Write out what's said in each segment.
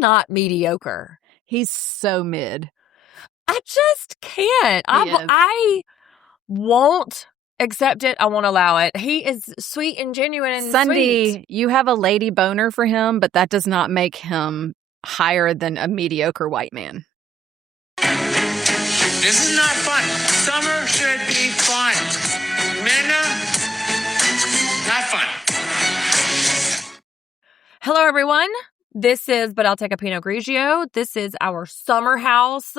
not mediocre. He's so mid. I just can't. I won't accept it. I won't allow it. He is sweet and genuine and Sunday, sweet. you have a lady boner for him, but that does not make him higher than a mediocre white man. This is not fun. Summer should be fun. Amanda, not fun. Hello, everyone. This is But I'll Take a Pinot Grigio. This is our summer house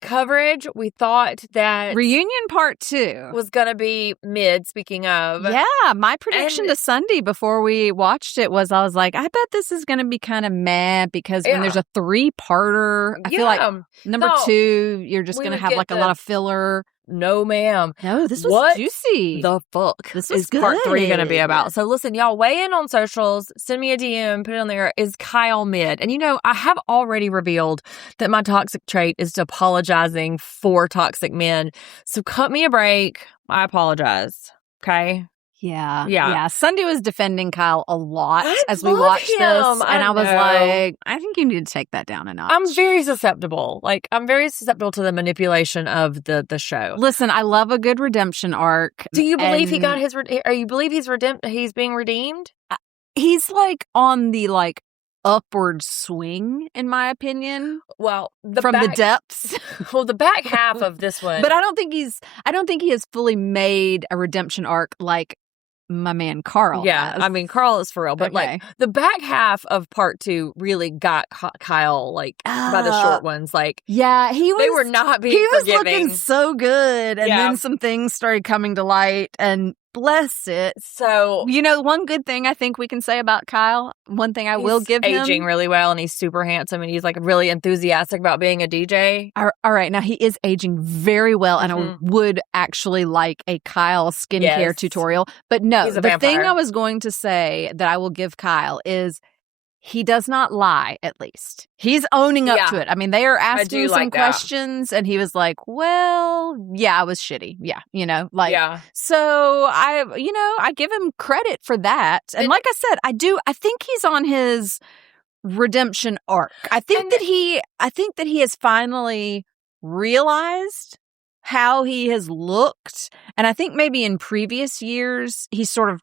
coverage. We thought that Reunion Part 2 was going to be mid, speaking of. Yeah, my prediction to Sunday before we watched it was, I was like, I bet this is going to be kind of meh because when there's a 3-parter, I feel like number 2, you're just going to have like a lot of filler. No, ma'am. No, this was juicy. The fuck this is good. Part 3 going to be about? So listen, y'all, weigh in on socials. Send me a DM. Put it on there. Is Kyle mid? And I have already revealed that my toxic trait is apologizing for toxic men. So cut me a break. I apologize. Okay? Yeah. Sunday was defending Kyle a lot as we love watched him. this. And I was know. like, I think you need to take that down a notch. I'm very susceptible. I'm very susceptible to the manipulation of the show. Listen, I love a good redemption arc. Do you believe he got his... Are you believe he's being redeemed? He's on the upward swing, in my opinion. Well, the depths. Well, the back half of this one. But I don't think he has fully made a redemption arc like my man Carl has. I mean, Carl is for real. But the back half of Part 2 really got Kyle by the short ones. Yeah, they were not being forgiving. Looking so good. And then some things started coming to light, and bless it. So, one good thing I think we can say about Kyle, one thing I will give him. He's aging really well, and he's super handsome, and he's really enthusiastic about being a DJ. All right. Now, he is aging very well, and I would actually like a Kyle skincare tutorial. But no, the thing I was going to say that I will give Kyle is he does not lie, at least. He's owning up to it. I mean, they are asking some questions, and he was like, well, yeah, I was shitty. Yeah, So I give him credit for that. And like I said, I think he's on his redemption arc. I think that he has finally realized how he has looked. And I think maybe in previous years, he sort of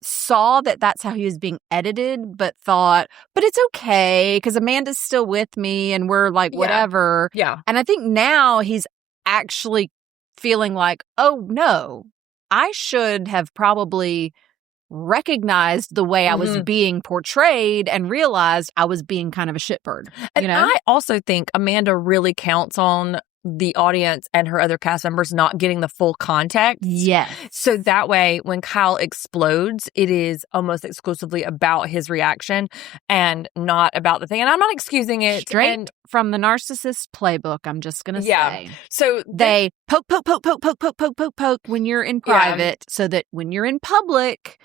saw that that's how he was being edited, but thought, but it's okay because Amanda's still with me and we're whatever. Yeah. And I think now he's actually feeling like, oh no, I should have probably recognized the way I was being portrayed and realized I was being kind of a shitbird. And I also think Amanda really counts on the audience and her other cast members not getting the full context. Yes. So that way, when Kyle explodes, it is almost exclusively about his reaction and not about the thing. And I'm not excusing it. Straight from the narcissist playbook, I'm just going to say. So they poke when you're in private so that when you're in public,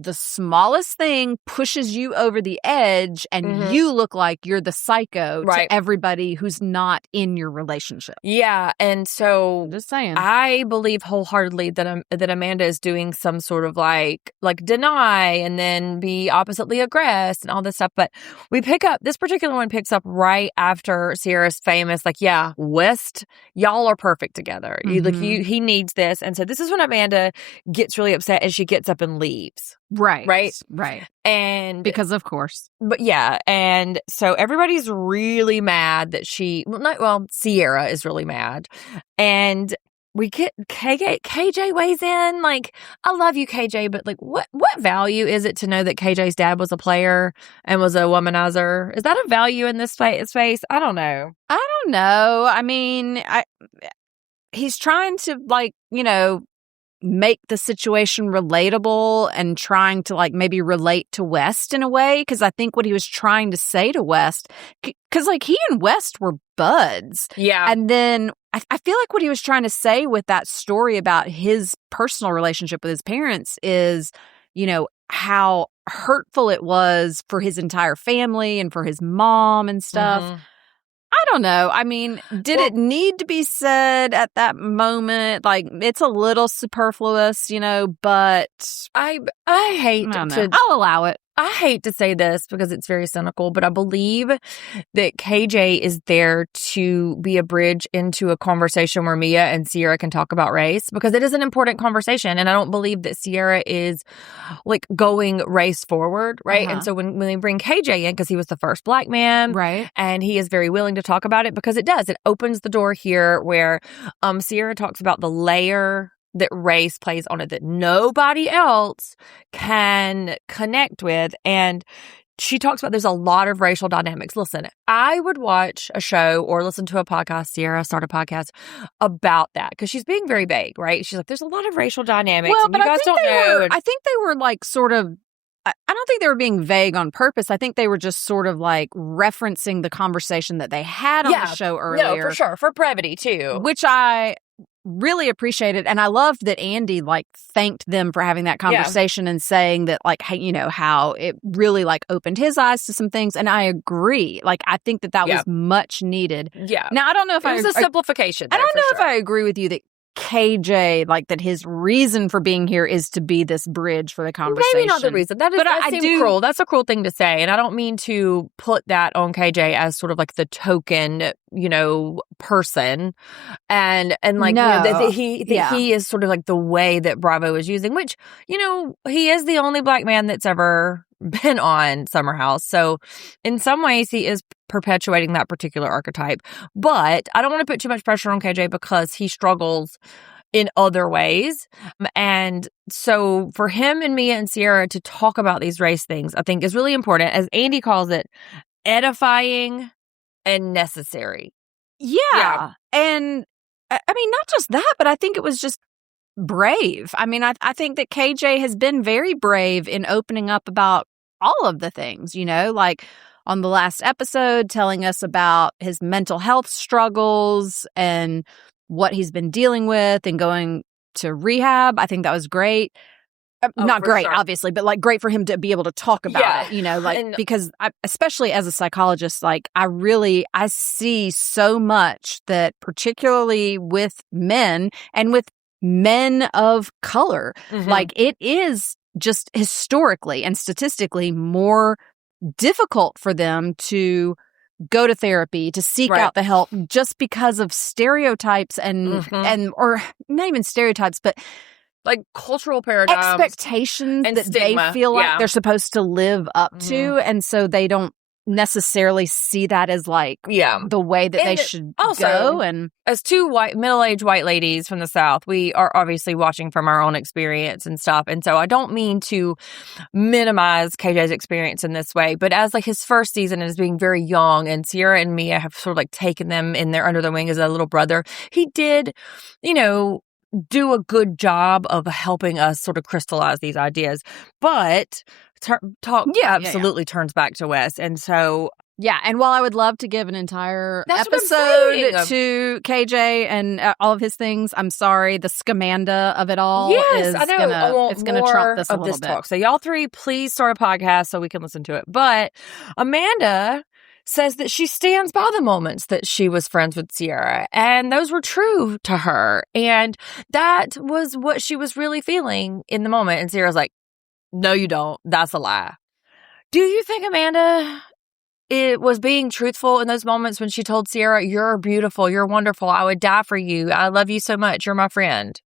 the smallest thing pushes you over the edge and you look like you're the psycho to everybody who's not in your relationship. Yeah. And so just saying, I believe wholeheartedly that Amanda is doing some sort of deny and then be oppositely aggressed and all this stuff. But this particular one picks up right after Sierra's famous, West, y'all are perfect together. He needs this. And so this is when Amanda gets really upset and she gets up and leaves. Right. And because of course. But yeah, and so everybody's really mad that Sierra is really mad. And we get KJ weighs in, I love you, KJ, but what value is it to know that KJ's dad was a player and was a womanizer? Is that a value in this space? I don't know. I mean, he's trying to make the situation relatable and trying to maybe relate to West in a way. Cause I think what he was trying to say to West, cause he and West were buds. Yeah. And then I feel like what he was trying to say with that story about his personal relationship with his parents is, how hurtful it was for his entire family and for his mom and stuff. I don't know. I mean, did it need to be said at that moment? It's a little superfluous, but I hate to... I'll allow it. I hate to say this because it's very cynical, but I believe that KJ is there to be a bridge into a conversation where Mia and Sierra can talk about race, because it is an important conversation. And I don't believe that Sierra is like going race forward, right? And so when they bring KJ in, because he was the first Black man, right, and he is very willing to talk about it, because it opens the door here where Sierra talks about the layer that race plays on it that nobody else can connect with. And she talks about there's a lot of racial dynamics. Listen, I would watch a show or listen to a podcast, Sierra start a podcast about that, because she's being very vague, right? She's like, there's a lot of racial dynamics. Well, and but you guys don't know. I think they were like sort of, I don't think they were being vague on purpose. I think they were just sort of like referencing the conversation that they had on the show earlier. No, for sure. For brevity, too. Which I really appreciated. And I loved that Andy like thanked them for having that conversation and saying that like, hey, you know, how it really like opened his eyes to some things. And I agree. Like, I think that was much needed. Yeah. Now, I don't know if it was a simplification. I don't know if I agree with you that KJ, like that his reason for being here is to be this bridge for the conversation. Maybe not the reason. That seems cruel. That's a cruel thing to say. And I don't mean to put that on KJ as sort of like the token, you know, person. And like, no. you know, he is sort of like the way that Bravo is using, which, you know, he is the only Black man that's ever been on Summer House. So in some ways he is perpetuating that particular archetype. But I don't want to put too much pressure on KJ because he struggles in other ways. And so for him and Mia and Sierra to talk about these race things, I think is really important. As Andy calls it, edifying and necessary. Yeah. And I mean, not just that, but I think it was just brave. I mean, I think that KJ has been very brave in opening up about all of the things, you know, like on the last episode, telling us about his mental health struggles and what he's been dealing with and going to rehab. I think that was great. Not great, sure, obviously, but like great for him to be able to talk about it, you know, like, because especially as a psychologist, like I see so much that particularly with men and with men of color, like it is just historically and statistically more difficult for them to go to therapy, to seek out the help, just because of stereotypes and or not even stereotypes, but like cultural paradigms, expectations and that stigma. They feel like they're supposed to live up to, and so they don't necessarily see that as like the way that they should also go. And as two middle-aged white ladies from the South, we are obviously watching from our own experience and stuff. And so I don't mean to minimize KJ's experience in this way, but as like his first season as being very young, and Sierra and Mia have sort of like taken them under their wing as a little brother, he did, you know, do a good job of helping us sort of crystallize these ideas. But absolutely turns back to Wes. And so and while I would love to give an entire episode to KJ and all of his things, I'm sorry, the scamanda of it all is gonna trump this a little bit. Talk. So y'all three, please start a podcast so we can listen to it. But Amanda says that she stands by the moments that she was friends with Sierra, and those were true to her, and that was what she was really feeling in the moment. And Sierra's like, no, you don't. That's a lie. Do you think Amanda was being truthful in those moments when she told Sierra, you're beautiful, you're wonderful, I would die for you, I love you so much, you're my friend?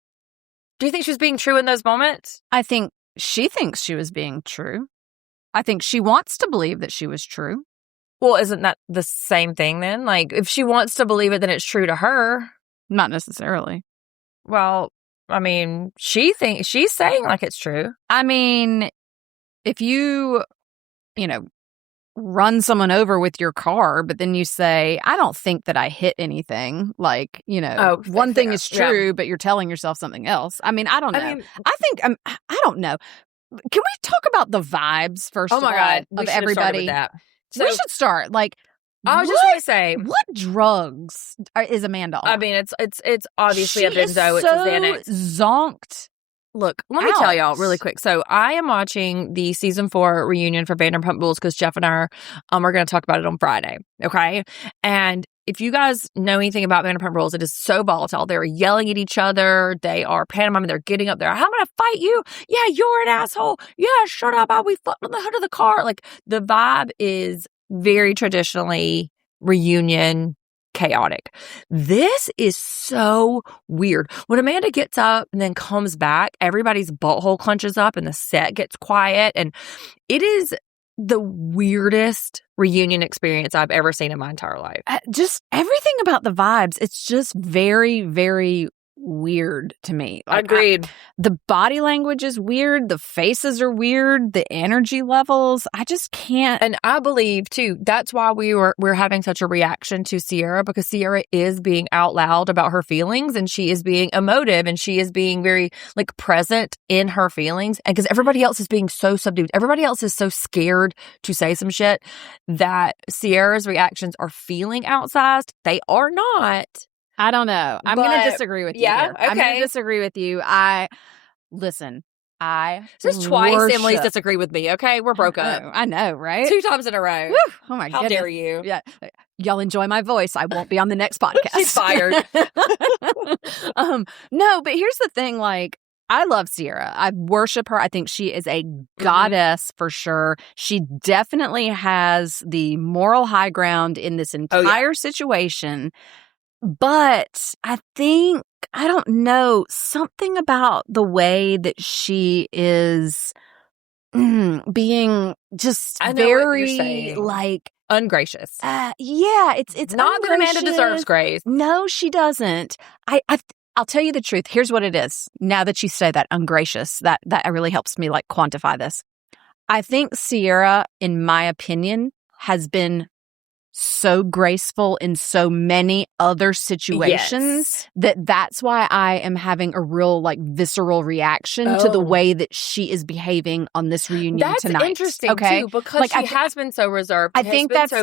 Do you think she was being true in those moments? I think she thinks she was being true. I think she wants to believe that she was true. Well, isn't that the same thing then? Like, if she wants to believe it, then it's true to her. Not necessarily. Well, I mean, she's saying like it's true. I mean, if you know, run someone over with your car, but then you say, I don't think that I hit anything. Like, you know, one thing is true, but you're telling yourself something else. I mean, I don't know. I don't know. Can we talk about the vibes first? Oh my God, of everybody? So we should start. Like, I was just going to say, what drugs is Amanda on? I mean, it's obviously a benzo. It's a Xanax. Zonked. Look, let me tell y'all really quick. So I am watching the season 4 reunion for Vanderpump Rules because Jeff and I are going to talk about it on Friday. Okay, and if you guys know anything about Vanderpump Rules, it is so volatile. They're yelling at each other. They are pantomiming. They're getting up there. I'm going to fight you. Yeah, you're an asshole. Yeah, shut up. We fucked on the hood of the car. Like, the vibe is very traditionally reunion chaotic. This is so weird. When Amanda gets up and then comes back, everybody's butthole clenches up and the set gets quiet. And it is the weirdest reunion experience I've ever seen in my entire life. Just everything about the vibes. It's just very, very weird to me. Like, agreed. The body language is weird. The faces are weird. The energy levels. I just can't. And I believe too, that's why we're having such a reaction to Sierra, because Sierra is being out loud about her feelings, and she is being emotive, and she is being very like present in her feelings. And because everybody else is being so subdued, everybody else is so scared to say some shit, that Sierra's reactions are feeling outsized. They are not. I don't know. I'm going to disagree with you. Yeah, here. okay. I'm going to disagree with you. Listen, this is twice Emily's disagreed with me, okay? We're broke up. I know, right? 2 times in a row. Woo, oh my God. How dare you? Yeah. Y'all enjoy my voice. I won't be on the next podcast. She's fired. No, but here's the thing, like, I love Sierra. I worship her. I think she is a goddess for sure. She definitely has the moral high ground in this entire situation. But I think, I don't know, something about the way that she is being just very, like, ungracious. Yeah, it's not that Amanda deserves grace. No, she doesn't. I'll tell you the truth. Here's what it is. Now that you say that, ungracious, that really helps me like quantify this. I think Sierra, in my opinion, has been so graceful in so many other situations that's why I am having a real like visceral reaction to the way that she is behaving on this reunion tonight. That's interesting too, because like, she has been so reserved. I think that's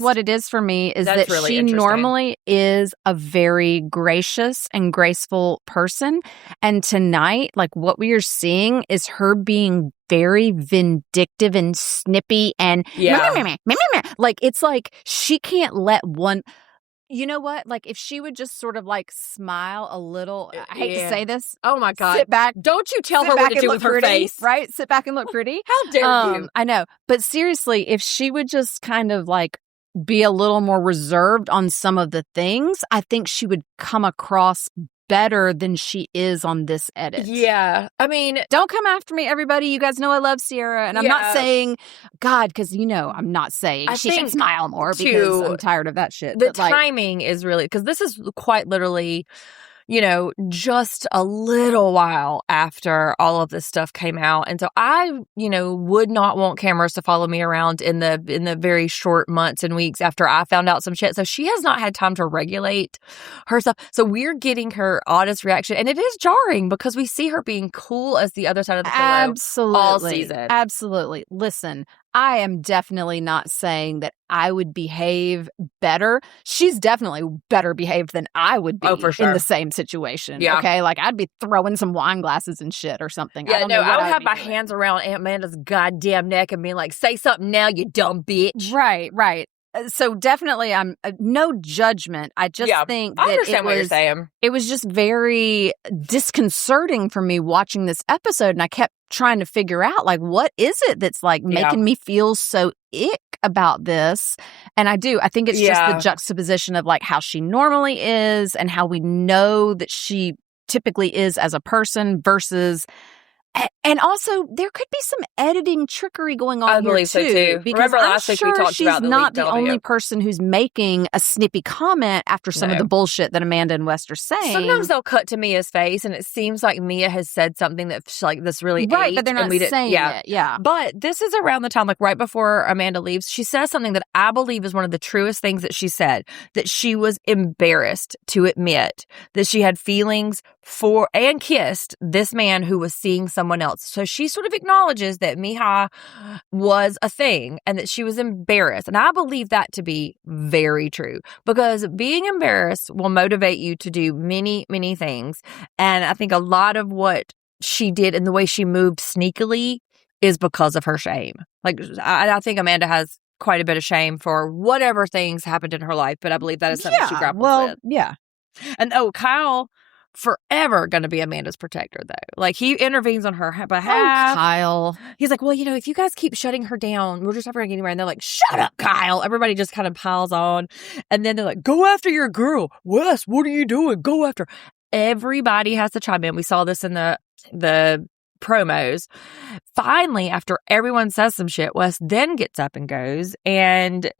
what it is for me, is that really she normally is a very gracious and graceful person. And tonight, like what we are seeing is her being very vindictive and snippy and like it's like she can't let one. You know what? Like if she would just sort of like smile a little. I hate to say this. Oh my God! Sit back. Don't you tell her what to do with her face? Right? Sit back and look pretty. How dare you? I know, but seriously, if she would just kind of like be a little more reserved on some of the things, I think she would come across better than she is on this edit. Yeah. I mean, don't come after me, everybody. You guys know I love Sierra. And I'm not saying, God, because, you know, I'm not saying she should smile more because I'm tired of that shit. The timing is really, because this is quite literally, you know, just a little while after all of this stuff came out. And so I, you know, would not want cameras to follow me around in the very short months and weeks after I found out some shit. So she has not had time to regulate herself. So we're getting her honest reaction. And it is jarring because we see her being cool as the other side of the pillow all season. Absolutely. Listen, I am definitely not saying that I would behave better. She's definitely better behaved than I would be in the same situation. Yeah. Okay. Like I'd be throwing some wine glasses and shit or something. Yeah, I would have my hands around Aunt Amanda's goddamn neck and being like, say something now, you dumb bitch. Right, right. So definitely I'm no judgment. I just think that I understand what you're saying. It was just very disconcerting for me watching this episode, and I kept trying to figure out like what is it that's like making me feel so ick about this. And I think it's just the juxtaposition of like how she normally is and how we know that she typically is as a person versus. And also, there could be some editing trickery going on here, too. So too. Because remember last week we talked about she's not the only person who's making a snippy comment after some of the bullshit that Amanda and West are saying. Sometimes they'll cut to Mia's face, and it seems like Mia has said something that's like this really right, but they're not saying it. Yeah. But this is around the time, like right before Amanda leaves, she says something that I believe is one of the truest things that she said, that she was embarrassed to admit that she had feelings for and kissed this man who was seeing someone else. So she sort of acknowledges that Miha was a thing and that she was embarrassed. And I believe that to be very true, because being embarrassed will motivate you to do many, many things. And I think a lot of what she did and the way she moved sneakily is because of her shame. Like, I think Amanda has quite a bit of shame for whatever things happened in her life. But I believe that is something she grapples with. Yeah. And Kyle, forever going to be Amanda's protector, though. Like, he intervenes on her behalf. Oh, Kyle. He's like, well, if you guys keep shutting her down, we're just never going to get anywhere. And they're like, shut up, Kyle. Everybody just kind of piles on. And then they're like, go after your girl. Wes, what are you doing? Go after. Everybody has to chime in. We saw this in the promos. Finally, after everyone says some shit, Wes then gets up and goes. And,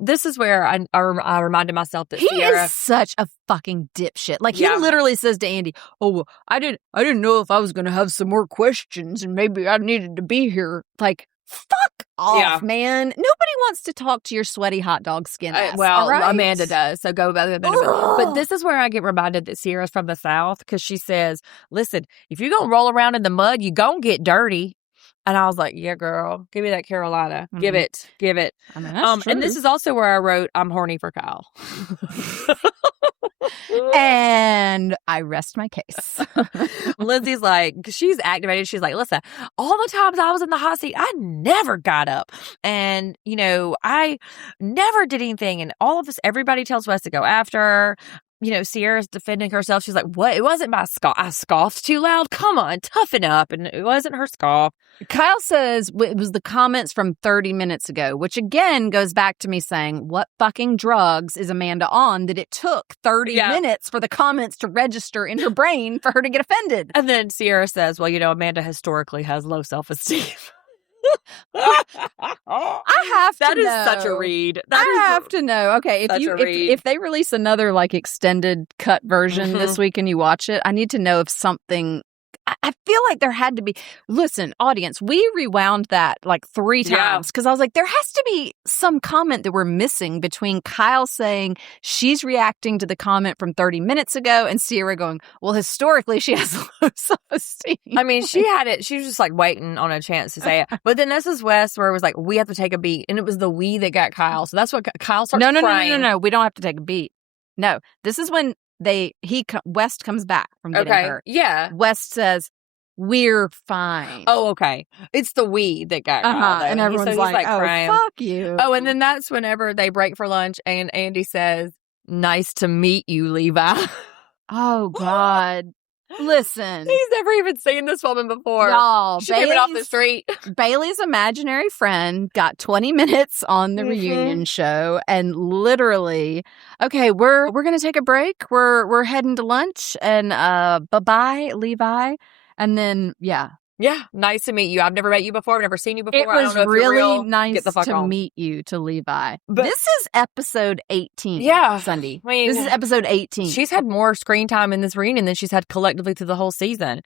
this is where I reminded myself that he Sierra is such a fucking dipshit. Like, he literally says to Andy, oh, well, I didn't know if I was going to have some more questions and maybe I needed to be here. Like, fuck off, man. Nobody wants to talk to your sweaty hot dog skin ass. Right? Amanda does. So go about it. But this is where I get reminded that Sierra's from the South, because she says, listen, if you're going to roll around in the mud, you're going to get dirty. And I was like, yeah, girl, give me that Carolina. Mm-hmm. Give it. I mean, that's true. And this is also where I wrote, I'm horny for Kyle. And I rest my case. Lindsay's like, she's activated. She's like, listen, all the times I was in the hot seat, I never got up. And, I never did anything. And all of this, everybody tells Wes to go after. Sierra's defending herself. She's like, what? It wasn't my scoff. I scoffed too loud. Come on, toughen up. And it wasn't her scoff. Kyle says it was the comments from 30 minutes ago, which again goes back to me saying, what fucking drugs is Amanda on that it took 30 minutes for the comments to register in her brain for her to get offended? And then Sierra says, well, Amanda historically has low self-esteem. I have to know. That is such a read. I have to know. Okay, if they release another like extended cut version this week and you watch it, I need to know if something. I feel like there had to be. Listen, audience, we rewound that like 3 times because I was like, there has to be some comment that we're missing between Kyle saying she's reacting to the comment from 30 minutes ago and Sierra going, well, historically, she has low self-esteem. I mean, she had it. She was just like waiting on a chance to say it. But then this is Wes where it was like, we have to take a beat. And it was the we that got Kyle. So that's what Kyle starts crying. No. We don't have to take a beat. No, this is when West comes back from getting hurt. Yeah. West says, we're fine. Oh, okay. It's the we that got Kyle, and everyone's like, oh, crying. Fuck you. Oh, and then that's whenever they break for lunch and Andy says, nice to meet you, Levi. Oh, God. Listen. He's never even seen this woman before. Y'all, she came off the street. Bailey's imaginary friend got 20 minutes on the reunion show and literally, okay, we're going to take a break. We're heading to lunch and bye-bye, Levi. And then, yeah, nice to meet you. I've never met you before. I've never seen you before. It was really nice to meet you, to Levi. But this is episode 18. Yeah. Sunday. I mean, this is episode 18. She's had more screen time in this reunion than she's had collectively through the whole season.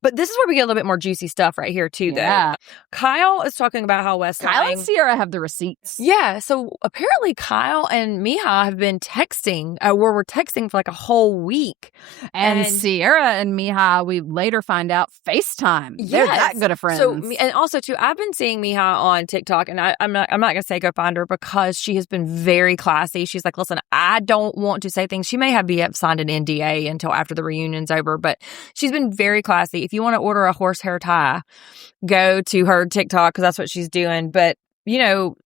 But this is where we get a little bit more juicy stuff right here, too, though. Yeah. Kyle is talking about how Kyle and Sierra have the receipts. Yeah. So apparently Kyle and Mija have been texting, where we're texting for like a whole week. And Sierra and Mija, we later find out, FaceTime. They're that good of friends. So, and also too, I've been seeing Mija on TikTok, and I'm not gonna say go find her because she has been very classy. She's like, listen, I don't want to say things. She may have signed an NDA until after the reunion's over, but she's been very classy. If you want to order a horsehair tie, go to her TikTok because that's what she's doing. But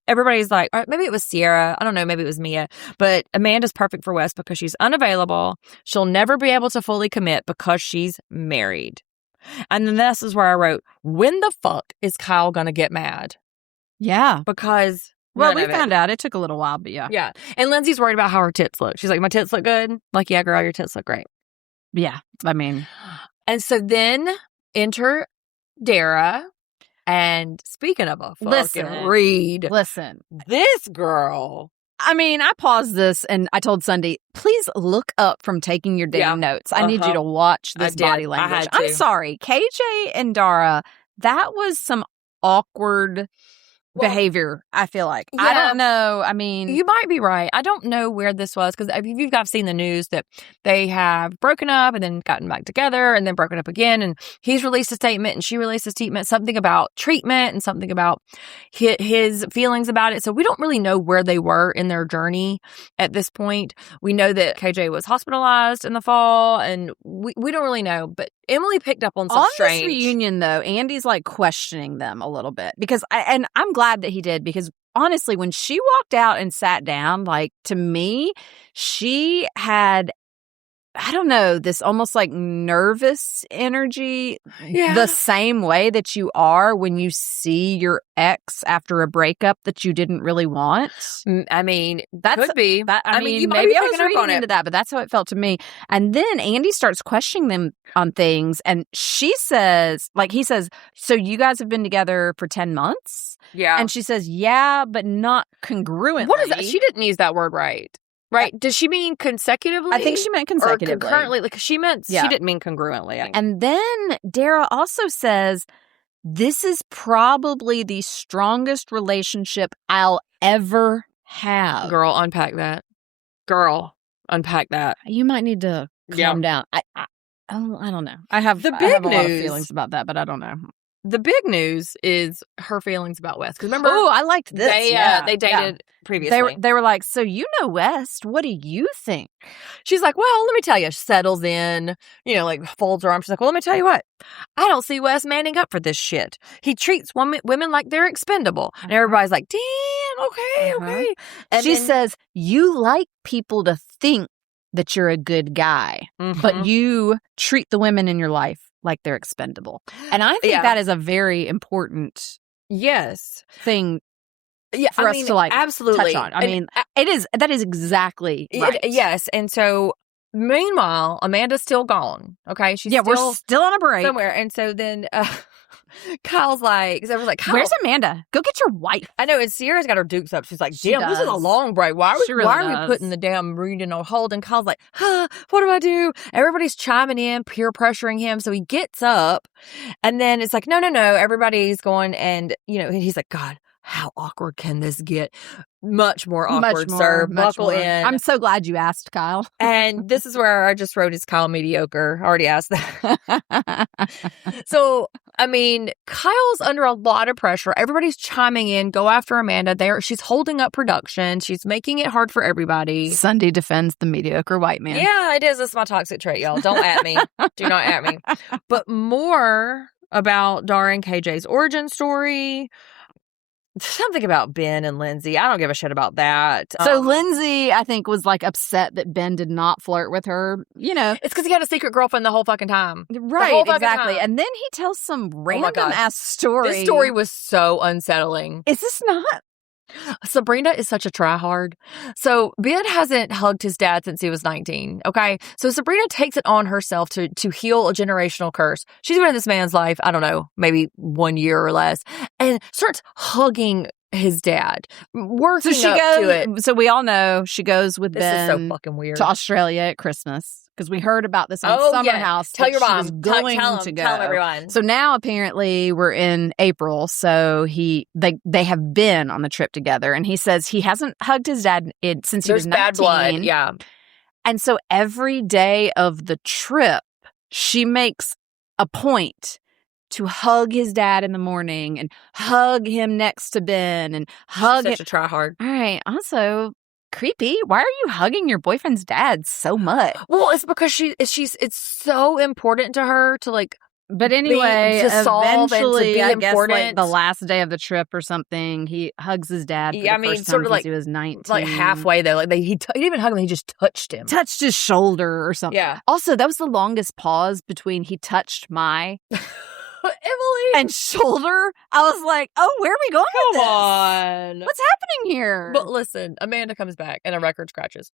everybody's like, maybe it was Sierra. I don't know. Maybe it was Mia. But Amanda's perfect for Wes because she's unavailable. She'll never be able to fully commit because she's married. And then this is where I wrote, when the fuck is Kyle going to get mad? Yeah. Because... Well, we found out. It took a little while, but yeah. Yeah. And Lindsay's worried about how her tits look. She's like, my tits look good? Like, yeah, girl, your tits look great. Yeah. I mean... And so then enter Dara. And speaking of a fucking read. Listen. This girl... I mean, I paused this and I told Sunday, please look up from taking your damn notes. I need you to watch this body language. I'm sorry. KJ and Dara, that was some awkward behavior, I feel like. Yeah. I don't know. I mean... You might be right. I don't know where this was because if you've seen the news that they have broken up and then gotten back together and then broken up again, and he's released a statement and she released a statement, something about treatment and something about his feelings about it. So we don't really know where they were in their journey at this point. We know that KJ was hospitalized in the fall and we don't really know, but Emily picked up on some strange. On this reunion, though, Andy's like questioning them a little bit because I'm glad that he did because honestly, when she walked out and sat down, like, to me, she had, I don't know, this almost like nervous energy, the same way that you are when you see your ex after a breakup that you didn't really want. I mean, that could be. I mean, maybe I was reading into that, but that's how it felt to me. And then Andy starts questioning them on things, and he says, so you guys have been together for 10 months? Yeah. And she says, yeah, but not congruently. What is that? She didn't use that word right. Right? Does she mean consecutively? I think she meant consecutively. Or concurrently? Like, she didn't mean congruently. And then Dara also says, this is probably the strongest relationship I'll ever have. Girl, unpack that. You might need to calm down. I don't know. I have a lot of feelings about that, but I don't know. The big news is her feelings about Wes. Because remember, I liked this. They dated previously. They were like, so you know West. What do you think? She's like, well, let me tell you. She settles in, like folds her arms. She's like, well, let me tell you what. I don't see Wes manning up for this shit. He treats women like they're expendable. And everybody's like, damn, okay. And she says, you like people to think that you're a good guy, but you treat the women in your life like they're expendable. And I think that is a very important thing for us to absolutely touch on. I mean, that is exactly right. Yes. And so meanwhile, Amanda's still gone. Okay. We're still on a break somewhere. And so then Kyle's like, because everyone's like, Kyle, where's Amanda? Go get your wife. I know. And Sierra's got her dukes up. She's like, damn, this is a long break. Why are we putting the damn reading on hold? And Kyle's like, what do I do? Everybody's chiming in, peer pressuring him. So he gets up, and then it's like, no. Everybody's going, and he's like, God, how awkward can this get? Much more awkward, sir. Buckle in. I'm so glad you asked, Kyle. And this is where I just wrote, is Kyle mediocre? I already asked that. So, I mean, Kyle's under a lot of pressure. Everybody's chiming in. Go after Amanda. She's holding up production. She's making it hard for everybody. Sunday defends the mediocre white man. Yeah, it is. It's my toxic trait, y'all. Don't at me. Do not at me. But more about Dara and KJ's origin story. Something about Ben and Lindsay. I don't give a shit about that. So Lindsay, I think, was like upset that Ben did not flirt with her. It's because he had a secret girlfriend the whole fucking time. Right, exactly. Time. And then he tells some random ass story. This story was so unsettling. Is this not? Sabrina is such a tryhard. So Ben hasn't hugged his dad since he was 19. Okay. So Sabrina takes it on herself to heal a generational curse. She's been in this man's life, I don't know, maybe 1 year or less, and starts hugging his dad. Working up to it. So we all know she goes with Ben. This is so fucking weird. To Australia at Christmas. Because we heard about this on Summer House. Tell your mom. She was going to go. Tell everyone. So now apparently we're in April. So they have been on the trip together. And he says he hasn't hugged his dad since he was 19. Bad blood. Yeah. And so every day of the trip, she makes a point to hug his dad in the morning and hug him next to Ben and hug him. Such a tryhard. All right. Also, creepy. Why are you hugging your boyfriend's dad so much? Well, it's because it's so important to her to like. But anyway, to solve eventually, and to be I important. guess like the last day of the trip or something, he hugs his dad for the first time sort of since he was 19. Like halfway though, like he didn't even hug him; he just touched him, touched his shoulder or something. Yeah. Also, that was the longest pause between he touched my Emily and shoulder. I was like, oh, where are we going with this? Come on. What's happening here? But listen, Amanda comes back and a record scratches.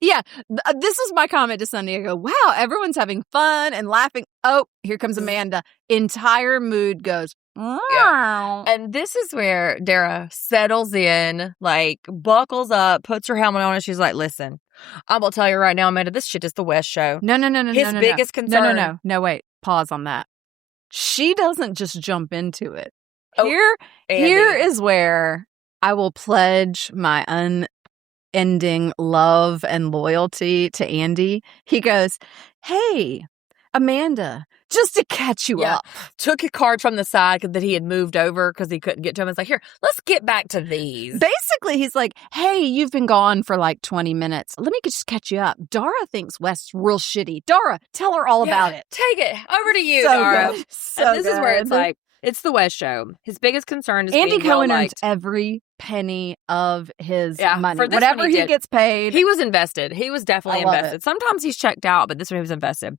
Yeah, this was my comment to Sunday. I go, wow, everyone's having fun and laughing. Oh, here comes Amanda. Entire mood goes, wow. Yeah. And this is where Dara settles in, like buckles up, puts her helmet on, and she's like, listen, I'm going to tell you right now, Amanda, this shit is the West show. No. His biggest concern. No, wait. Pause on that. She doesn't just jump into it. Oh, Here is where I will pledge my unending love and loyalty to Andy. He goes, hey, Amanda, just to catch you up. Took a card from the side that he had moved over because he couldn't get to him. It's like, here, let's get back to these. Basically, he's like, hey, you've been gone for like 20 minutes. Let me just catch you up. Dara thinks West's real shitty. Dara, tell her all about it. Take it. Over to you, so Dara. Good. So and this is where it's like, It's the West show. His biggest concern is Andy being Cohen well earns liked. every penny of his money. For this Whatever one he gets paid. He was invested. He was definitely invested. Sometimes he's checked out, but this one he was invested.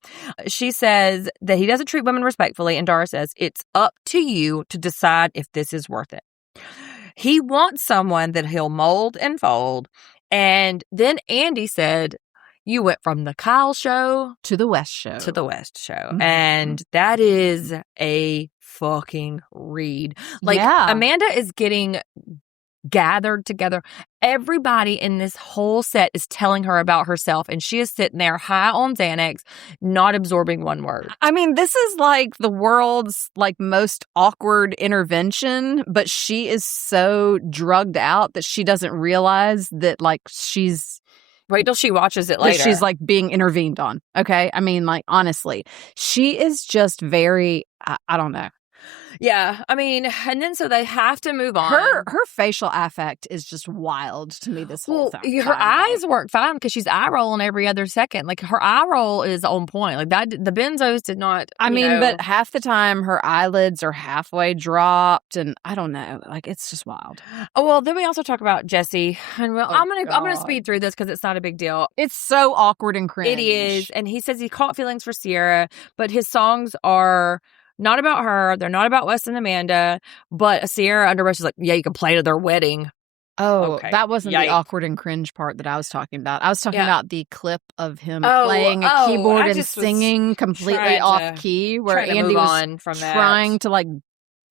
She says that he doesn't treat women respectfully, and Dara says, it's up to you to decide if this is worth it. He wants someone that he'll mold and fold. And then Andy said, you went from the Kyle show to the West show. Mm-hmm. And that is a fucking read. Like, Amanda is getting gathered together. Everybody in this whole set is telling her about herself, and she is sitting there high on Xanax, not absorbing one word. I mean, this is like the world's like most awkward intervention, but she is so drugged out that she doesn't realize that like she's... Wait till she watches it later. She's like being intervened on. Okay. I mean, like, honestly, she is just very, I don't know. Yeah, I mean, and then so they have to move on. Her facial affect is just wild to me this whole time. Her eyes work fine because she's eye rolling every other second. Like, her eye roll is on point. Like, that, the benzos did not, I mean, but half the time her eyelids are halfway dropped, and I don't know. Like, it's just wild. Oh, well, then we also talk about Jesse. And I'm gonna speed through this because it's not a big deal. It's so awkward and cringe. It is. And he says he caught feelings for Sierra, but his songs are not about her. They're not about Wes and Amanda. But Sierra Underbrush is like, yeah, you can play to their wedding. Oh, okay. That wasn't the awkward and cringe part that I was talking about. I was talking about the clip of him playing a keyboard and singing completely off key, where Andy was trying to like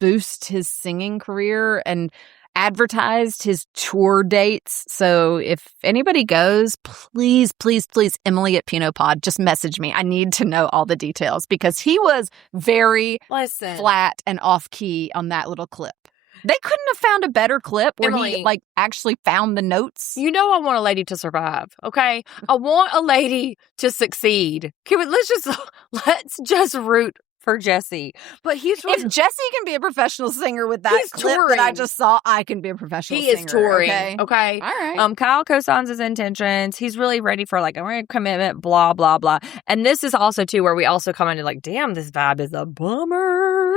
boost his singing career and advertised his tour dates. So if anybody goes, please, please, please, Emily at Pinot Pod, just message me. I need to know all the details because he was very flat and off key on that little clip. They couldn't have found a better clip where Emily, he like actually found the notes. You know, I want a lady to survive. Okay, I want a lady to succeed. Let's just root for Jesse. But if Jesse can be a professional singer with that clip that I just saw, I can be a professional singer. He is touring. Okay. All right. Kyle co-signs his intentions. He's really ready for like a commitment, blah, blah, blah. And this is also too where we also commented like, damn, this vibe is a bummer.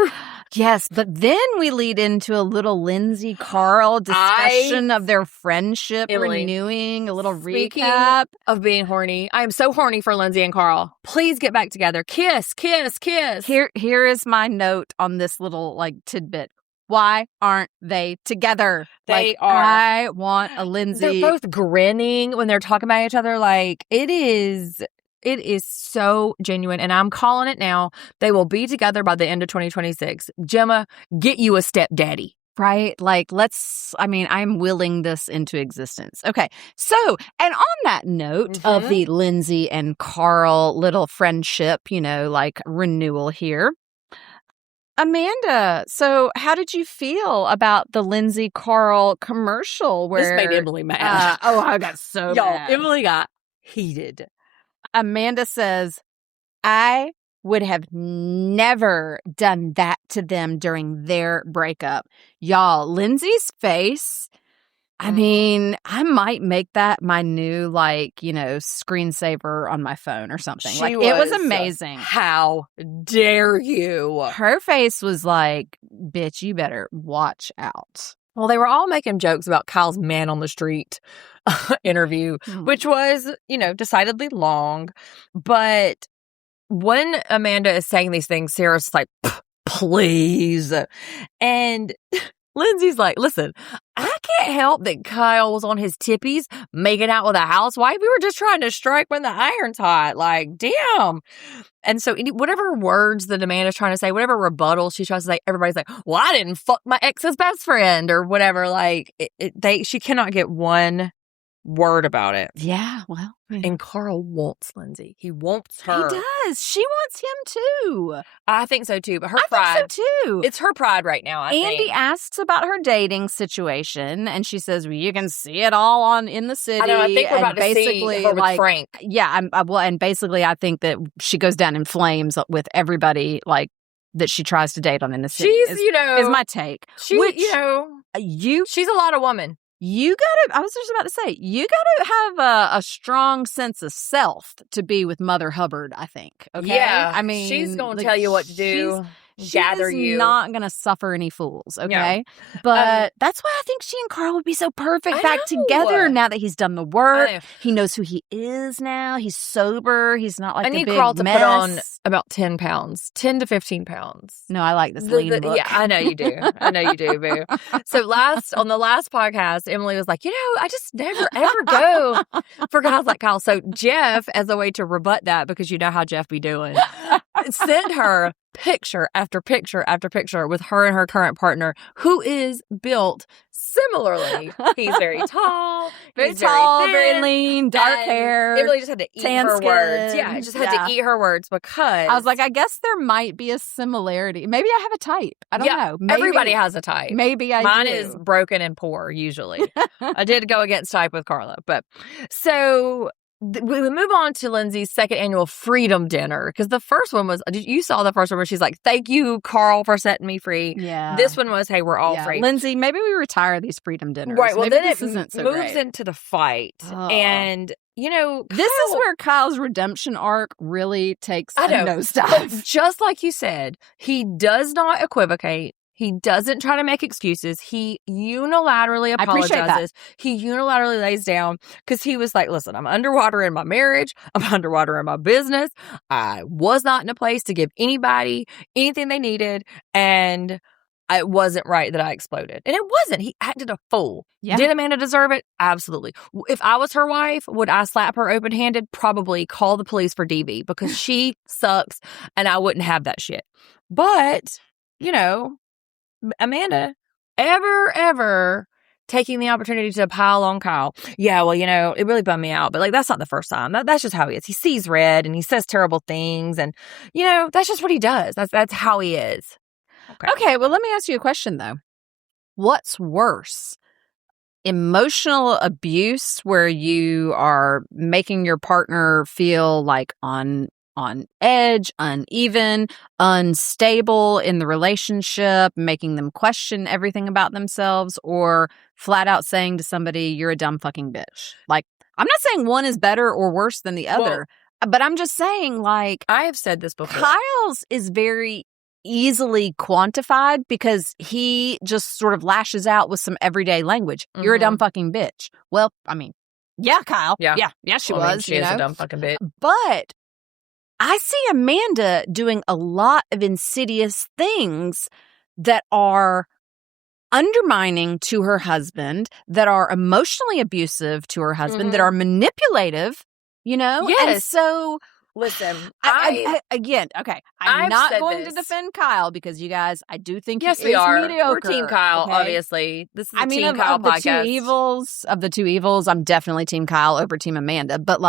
Yes, but then we lead into a little Lindsay Carl discussion of their friendship, renewing, a little recap of being horny. I am so horny for Lindsay and Carl. Please get back together. Kiss, kiss, kiss. Here is my note on this little like tidbit. Why aren't they together? They are. I want a Lindsay. They're both grinning when they're talking about each other. Like, it is so genuine, and I'm calling it now. They will be together by the end of 2026. Gemma, get you a stepdaddy. Right? Like, I'm willing this into existence. Okay. So, and on that note of the Lindsay and Carl little friendship, like renewal here, Amanda, so how did you feel about the Lindsay Carl commercial where... This made Emily mad. I got so mad. Emily got heated. Amanda says, I would have never done that to them during their breakup. Y'all, Lindsay's face, I mean, I might make that my new, screensaver on my phone or something. It was amazing. How dare you? Her face was like, bitch, you better watch out. Well, they were all making jokes about Kyle's man on the street interview, which was, decidedly long. But when Amanda is saying these things, Sarah's like, please. And Lindsay's like, listen, I can't help that Kyle was on his tippies making out with a housewife. We were just trying to strike when the iron's hot. Like, damn. And so whatever words that Amanda's trying to say, whatever rebuttal she tries to say, everybody's like, well, I didn't fuck my ex's best friend or whatever. Like, she cannot get one word about it. Yeah, well. Yeah. And Carl wants Lindsay. He wants her. He does. She wants him too. I think so too. But her pride. I think so too. It's her pride right now, I think. Andy asks about her dating situation, and she says, well, you can see it all in the city. I know. I think we're about to see her with Frank. Yeah. And basically, I think that she goes down in flames with everybody, that she tries to date on in the city. She's, is my take. She's a lot of woman. I was just about to say, you gotta have a strong sense of self to be with Mother Hubbard, I think. Okay? Yeah. I mean, she's gonna tell you what to do. gather you. Not going to suffer any fools, okay? No. But that's why I think she and Carl would be so perfect back together now that he's done the work. He knows who he is now. He's sober. He's not like a big Carl to mess. Put on about 10 pounds, 10 to 15 pounds. No, I like this lean look. Yeah, I know you do. I know you do, boo. So on the last podcast, Emily was like, I just never, ever go for guys like Kyle. So Jeff, as a way to rebut that, because you know how Jeff be doing, sent her picture after picture after picture with her and her current partner, who is built similarly. He's very tall, very thin, very lean, dark hair. Emily just had to eat her words. Yeah, just had to eat her words because I was like, I guess there might be a similarity. Maybe I have a type. I don't know. Maybe, everybody has a type. Maybe Mine is broken and poor, usually. I did go against type with Carla. But so we move on to Lindsay's second annual Freedom Dinner, because the first one was, you saw the first one where she's like, thank you, Carl, for setting me free. Yeah. This one was, hey, we're all free. Lindsay, maybe we retire these Freedom Dinners. Right. Well, maybe then it moves into the fight. Oh. And, this is where Kyle's redemption arc really takes a nosedive. Just like you said, he does not equivocate. He doesn't try to make excuses. He unilaterally apologizes. He unilaterally lays down because he was like, listen, I'm underwater in my marriage. I'm underwater in my business. I was not in a place to give anybody anything they needed. And it wasn't right that I exploded. And it wasn't. He acted a fool. Yeah. Did Amanda deserve it? Absolutely. If I was her wife, would I slap her open-handed? Probably. Call the police for DV because she sucks and I wouldn't have that shit. But, Amanda, ever taking the opportunity to pile on Kyle. Yeah, well, it really bummed me out. But, that's not the first time. That's just how he is. He sees red and he says terrible things. And, that's just what he does. That's how he is. Okay, well, let me ask you a question, though. What's worse? Emotional abuse where you are making your partner feel like on edge, uneven, unstable in the relationship, making them question everything about themselves, or flat out saying to somebody, you're a dumb fucking bitch. Like, I'm not saying one is better or worse than the other, but I'm just saying, I have said this before. Kyle's is very easily quantified because he just sort of lashes out with some everyday language. You're a dumb fucking bitch. Well, I mean, yeah, Kyle. Yeah, she was. She is a dumb fucking bitch. But I see Amanda doing a lot of insidious things that are undermining to her husband, that are emotionally abusive to her husband, that are manipulative, Yes. And so, listen, I'm not going to defend Kyle because you guys, I do think he is mediocre. We're Team Kyle, obviously. This is a Team Kyle podcast. Of the two evils, I'm definitely Team Kyle over Team Amanda. But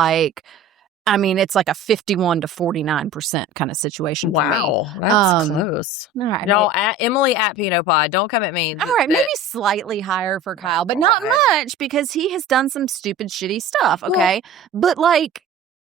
it's like a 51 to 49% kind of situation for me. Wow, that's close. All right. No, Emily at Pinot Pod, don't come at me. All right, maybe slightly higher for Kyle, but not much because he has done some stupid, shitty stuff, okay? Well, but,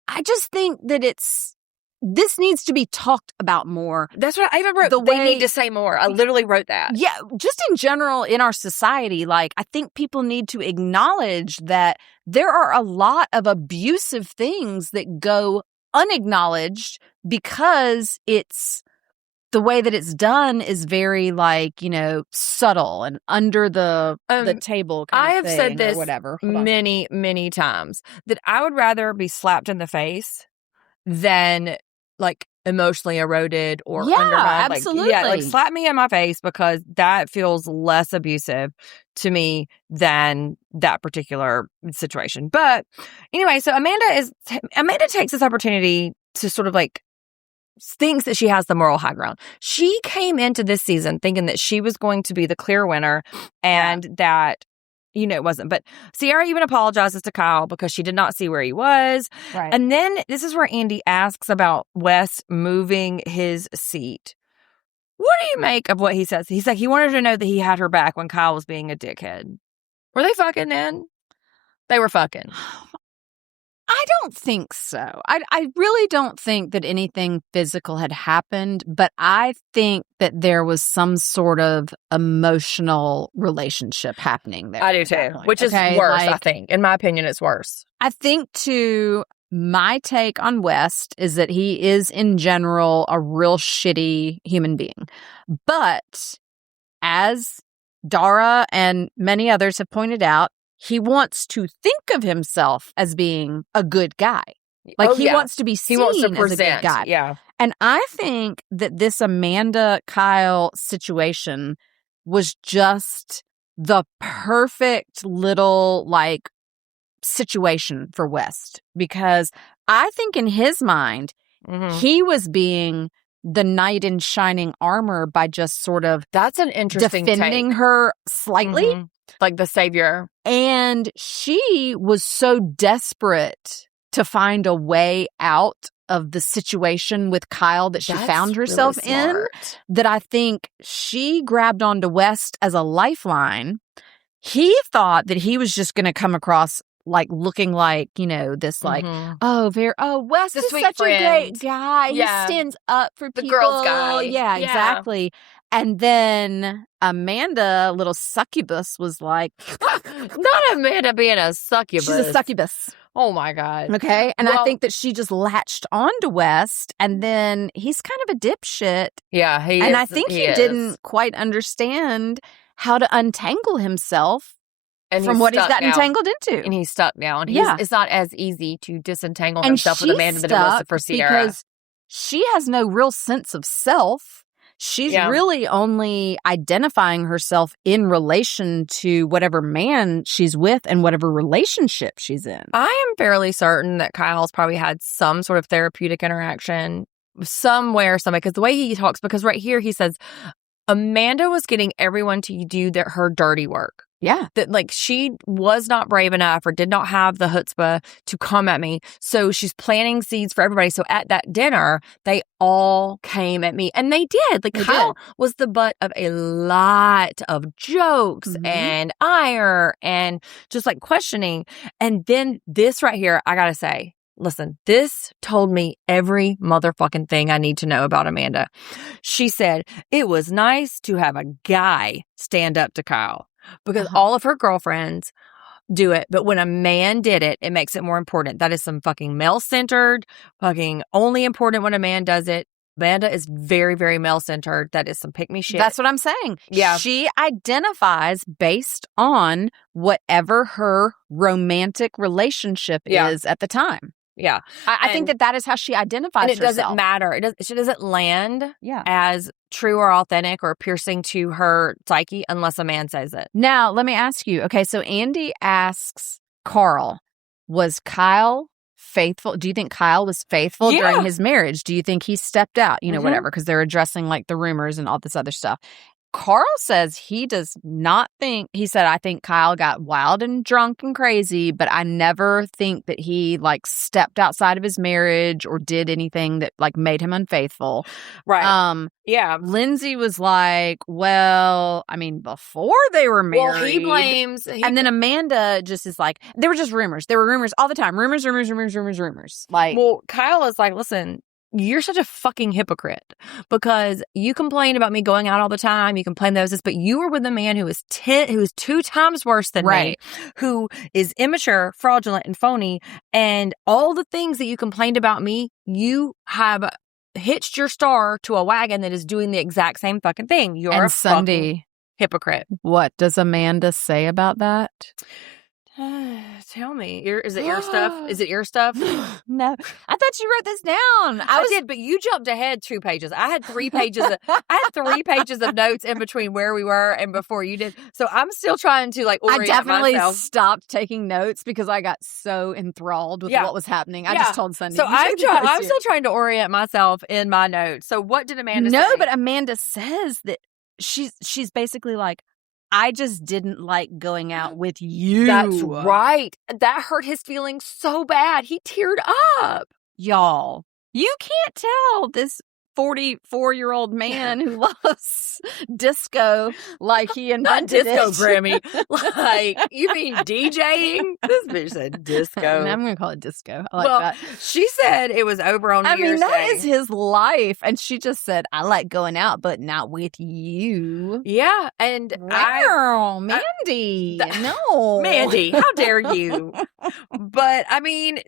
I just think that this needs to be talked about more. That's what I even wrote. They need to say more. I literally wrote that. Yeah, just in general in our society, I think people need to acknowledge that there are a lot of abusive things that go unacknowledged because it's the way that it's done is very subtle and under the table kind I of have thing said this or whatever. many, many times that I would rather be slapped in the face than emotionally eroded or undermined. Absolutely. Slap me in my face because that feels less abusive to me than that particular situation. But anyway, so Amanda takes this opportunity to sort of thinks that she has the moral high ground. She came into this season thinking that she was going to be the clear winner and that it wasn't. But Sierra even apologizes to Kyle because she did not see where he was. Right. And then this is where Andy asks about Wes moving his seat. What do you make of what he says? He's like, he wanted to know that he had her back when Kyle was being a dickhead. Were they fucking then? They were fucking. I don't think so. I really don't think that anything physical had happened, but I think that there was some sort of emotional relationship happening there. I do too, which is worse, I think. In my opinion, it's worse. I think too, my take on West is that he is, in general, a real shitty human being. But as Dara and many others have pointed out, he wants to think of himself as being a good guy. Like, he wants to be seen as a good guy. Yeah. And I think that this Amanda-Kyle situation was just the perfect little, like, situation for West, because I think in his mind, he was being the knight in shining armor by just sort of that's an interesting defending her slightly, like the savior. And she was so desperate to find a way out of the situation with Kyle that she found herself in, that I think she grabbed onto West as a lifeline. He thought that he was just going to come across like looking like, you know, this like, Wes is such a great guy. Yeah. He stands up for people. The girl's guy. Yeah, exactly. And then Amanda, little succubus, was like, not Amanda being a succubus. She's a succubus. Oh my God. Okay. And I think that she just latched onto West, and then he's kind of a dipshit. Yeah, he is. And I think he didn't quite understand how to untangle himself from what he's gotten entangled into. And he's stuck now. And it's not as easy to disentangle himself with Amanda than it was for Sierra. Because she has no real sense of self. She's really only identifying herself in relation to whatever man she's with and whatever relationship she's in. I am fairly certain that Kyle's probably had some sort of therapeutic interaction somewhere, because the way he talks, because right here he says, Amanda was getting everyone to do her dirty work. Yeah. That, like, she was not brave enough or did not have the chutzpah to come at me. So she's planting seeds for everybody. So at that dinner, they all came at me. And they did. Like, Kyle was the butt of a lot of jokes and ire and just, like, questioning. And then this right here, I gotta say, listen, this told me every motherfucking thing I need to know about Amanda. She said, it was nice to have a guy stand up to Kyle. Because all of her girlfriends do it. But when a man did it, it makes it more important. That is some fucking male-centered, fucking only important when a man does it. Amanda is very, very male-centered. That is some pick-me shit. That's what I'm saying. Yeah. She identifies based on whatever her romantic relationship is at the time. Yeah. I think that is how she identifies herself. And it doesn't matter. She doesn't land as true or authentic or piercing to her psyche unless a man says it. Now, let me ask you. Okay, so Andy asks Carl, was Kyle faithful? Do you think Kyle was faithful during his marriage? Do you think he stepped out? You know, whatever, because they're addressing like the rumors and all this other stuff. Carl says he does not think, he said, I think Kyle got wild and drunk and crazy, but I never think that he like stepped outside of his marriage or did anything that like made him unfaithful. Right. Yeah. Lindsay was like, well, I mean, before they were married. Well, he blames. And then Amanda just is like, there were just rumors. There were rumors all the time. Rumors. Like, well, Kyle is like, listen, you're such a fucking hypocrite because you complain about me going out all the time. You complain that this, but you were with a man who is 2 times worse than me, who is immature, fraudulent, and phony. And all the things that you complained about me, you have hitched your star to a wagon that is doing the exact same fucking thing. You're a fucking hypocrite. What does Amanda say about that? Tell me. Is it ear stuff? Is it ear stuff? No. I thought you wrote this down. I did, but you jumped ahead 2 pages. I had 3 pages. I had 3 pages of notes in between where we were and before you did. So I'm still trying to like orient myself. I definitely stopped taking notes because I got so enthralled with what was happening. I just told Sunday. So I'm still trying to orient myself in my notes. So what did Amanda say? No, but Amanda says that she's basically like, I just didn't like going out with you. That's right. That hurt his feelings so bad. He teared up. Y'all, you can't tell this 44-year-old man who loves disco like he invented Not disco, Grammy. Like, you mean DJing? This bitch said disco. I'm going to call it disco. I like that. She said it was over on New Year's Day. That is his life. And she just said, I like going out, but not with you. Yeah. And Mandy. No. Mandy, how dare you? But I mean,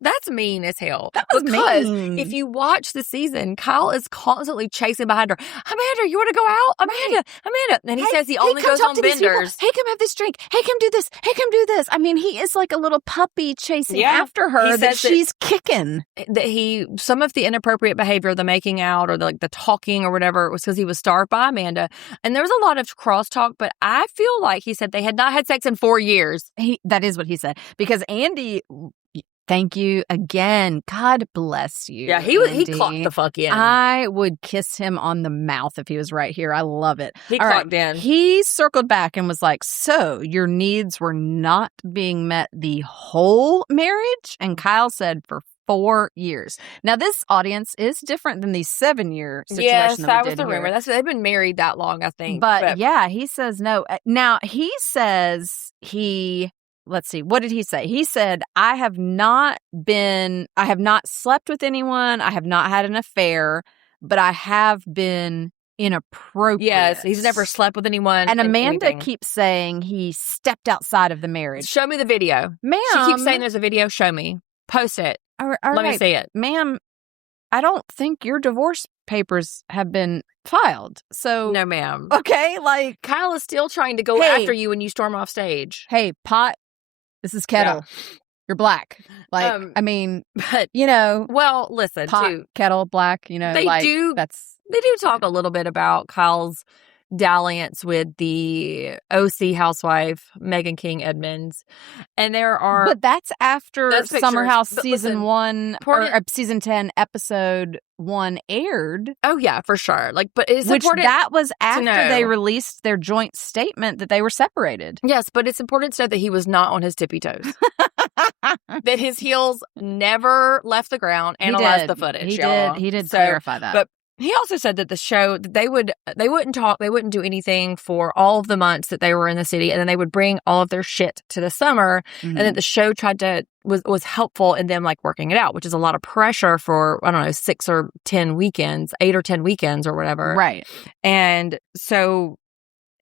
that's mean as hell. That was because mean. if you watch the season, Kyle is constantly chasing behind her. Amanda, you want to go out? Amanda. And he says he only goes on benders. Hey, come have this drink. Hey, come do this. Hey, come do this. I mean, he is like a little puppy chasing after her that she's kicking. Some of the inappropriate behavior, the making out or the talking or whatever, it was because he was starved by Amanda. And there was a lot of crosstalk, but I feel like he said they had not had sex in 4 years. That is what he said. Because Andy, thank you again. God bless you. Yeah, he clocked the fuck in. I would kiss him on the mouth if he was right here. I love it. He clocked in. He circled back and was like, so your needs were not being met the whole marriage? And Kyle said, for 4 years. Now, this audience is different than the 7-year situation. Yes, that we was did the here. rumor. They've been married that long, I think. But yeah, he says no. Now, he says let's see, what did he say? He said, I have not slept with anyone. I have not had an affair, but I have been inappropriate. Yes, he's never slept with anyone. And Amanda keeps saying he stepped outside of the marriage. Show me the video. Ma'am. She keeps saying there's a video. Show me. Post it. Let me see it. Ma'am, I don't think your divorce papers have been filed. So no, ma'am. Okay, Kyle is still trying to go after you when you storm off stage. Hey, pot, this is kettle. Yeah. You're black. I mean, but well, listen, pot, kettle, black, they do talk a little bit about Kyle's dalliance with the OC housewife Megan King Edmonds, and but that's after Summer House season 1 or season 10 episode 1 aired. Oh yeah, for sure. But it's important. That was after they released their joint statement that they were separated. Yes, but it's important to know that he was not on his tippy toes. That his heels never left the ground. Analyze the footage. He did clarify that. But he also said that the show, they wouldn't talk, they wouldn't do anything for all of the months that they were in the city, and then they would bring all of their shit to the summer, and that the show was helpful in them working it out, which is a lot of pressure for, I don't know, 6 or 10 weekends, 8 or 10 weekends or whatever. Right. And so,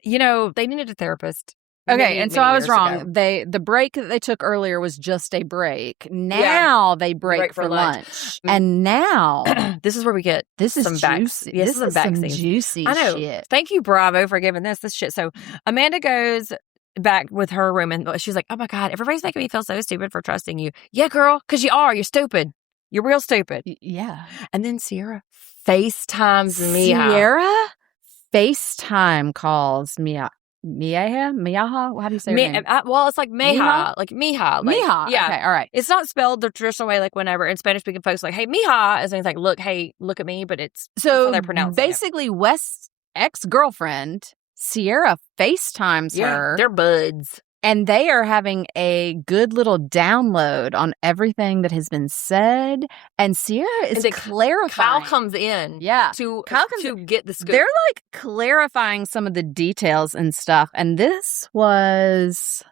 they needed a therapist. Okay, and so I was wrong. The break that they took earlier was just a break. Now they break for lunch. And now this is where we get some juicy. This is some juicy I know. Shit. Thank you, Bravo, for giving this shit. So Amanda goes back with her room and she's like, oh my God, everybody's making me feel so stupid for trusting you. Yeah, girl, because you are. You're stupid. You're real stupid. Yeah. And then Sierra FaceTimes Mia. Sierra FaceTime calls Mia. Miaha? How do you say her name? Well, it's like Meha. Like Mija. Mija. Yeah. Okay, all right. It's not spelled the traditional way, whenever in Spanish-speaking folks hey, Mija, as in it's look at me, but it's so how they're pronouncing basically West's ex-girlfriend, Sierra, FaceTimes her. They're buds. And they are having a good little download on everything that has been said. And Sierra is clarifying. Kyle comes in to get the scoop. They're clarifying some of the details and stuff. And this was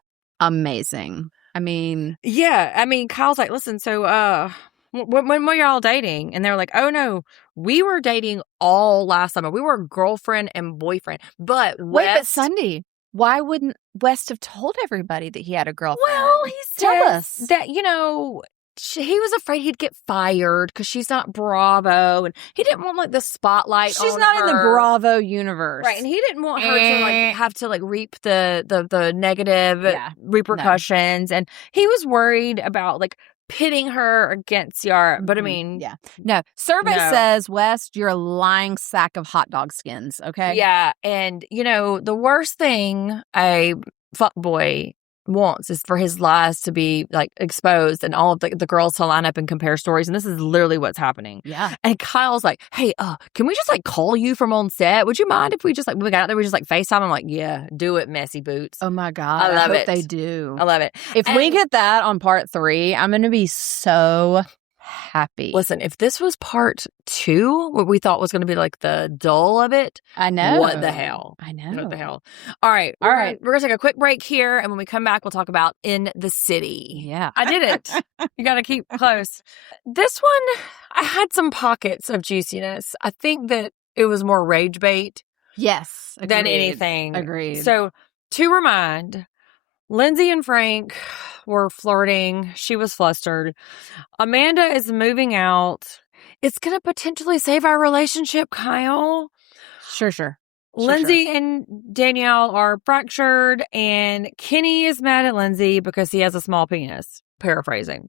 amazing. I mean. Yeah. I mean, Kyle's like, listen, so when were y'all dating? And they're like, oh no, we were dating all last summer. We were girlfriend and boyfriend. But but Sunday. Why wouldn't West have told everybody that he had a girlfriend? Well, he Tell us that, he was afraid he'd get fired because she's not Bravo, and he didn't want the spotlight. She's not in the Bravo universe, right? And he didn't want her to have to reap the negative repercussions, and he was worried about pitting her against Yara. But I mean, Survey says, West, you're a lying sack of hot dog skins. Okay. Yeah, and the worst thing a fuckboy wants is for his lies to be exposed and all of the girls to line up and compare stories, and this is literally what's happening. Yeah. And Kyle's like, hey, can we just call you from on set? Would you mind if we just when we got out there we just FaceTime? I'm like, yeah, do it, messy boots. Oh my God, I love hope it. They do. I love it. If we get that on part 3, I'm gonna be so happy. Listen, if this was part 2, what we thought was going to be the dull of it, I know. What the hell? I know. What the hell? All right. We're going to take a quick break here, and when we come back, we'll talk about In the City. Yeah. I did it. You got to keep close. This one, I had some pockets of juiciness. I think that it was more rage bait. Yes. Than anything. Agreed. So, to remind, Lindsay and Frank were flirting. She was flustered. Amanda is moving out. It's going to potentially save our relationship, Kyle. Sure. Lindsay and Danielle are fractured, and Kenny is mad at Lindsay because he has a small penis. Paraphrasing.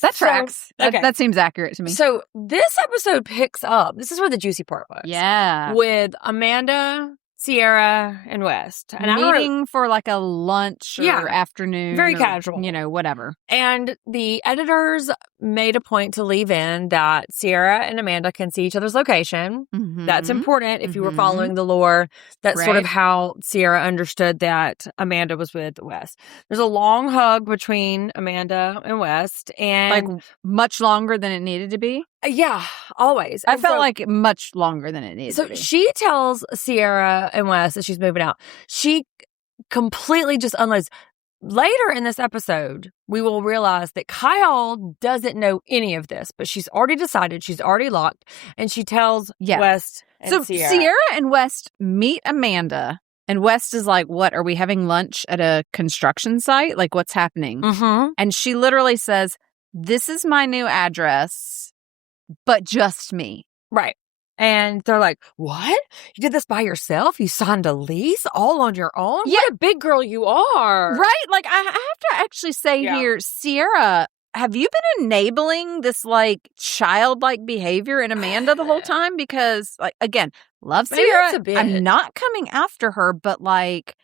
That tracks. Okay. That seems accurate to me. So this episode picks up. This is where the juicy part was. Yeah. With Amanda, Sierra, and West. And meeting for like a lunch or afternoon. Very casual. Whatever. And the editors made a point to leave in that Sierra and Amanda can see each other's location. Mm-hmm. That's important if you were following the lore. That's sort of how Sierra understood that Amanda was with West. There's a long hug between Amanda and West. And like much longer than it needed to be? Yeah, always. I felt like much longer than it needed to be. So she tells Sierra and Wes that she's moving out. She completely just unloads. Later in this episode, we will realize that Kyle doesn't know any of this, but she's already decided, she's already locked, and she tells West and Sierra. So Sierra and West meet Amanda, and West is like, what, are we having lunch at a construction site? Like, what's happening? Mm-hmm. And she literally says, this is my new address, but just me. Right. And they're like, what? You did this by yourself? You signed a lease all on your own? Yeah. What a big girl you are. Right? Like, I have to actually say here, Sierra, have you been enabling this, like, childlike behavior in Amanda the whole time? Because, like, again, love Sierra. I'm not coming after her, but, like,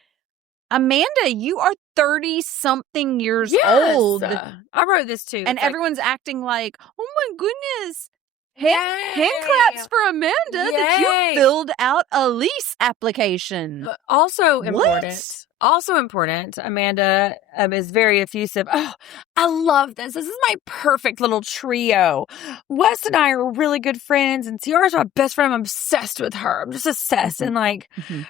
Amanda, you are 30-something years old. I wrote this too. And everyone's acting like, oh my goodness. Hand claps for Amanda that you filled out a lease application. Also important. Amanda is very effusive. Oh, I love this. This is my perfect little trio. Wes and I are really good friends, and Sierra's my best friend. I'm obsessed with her. I'm just obsessed. And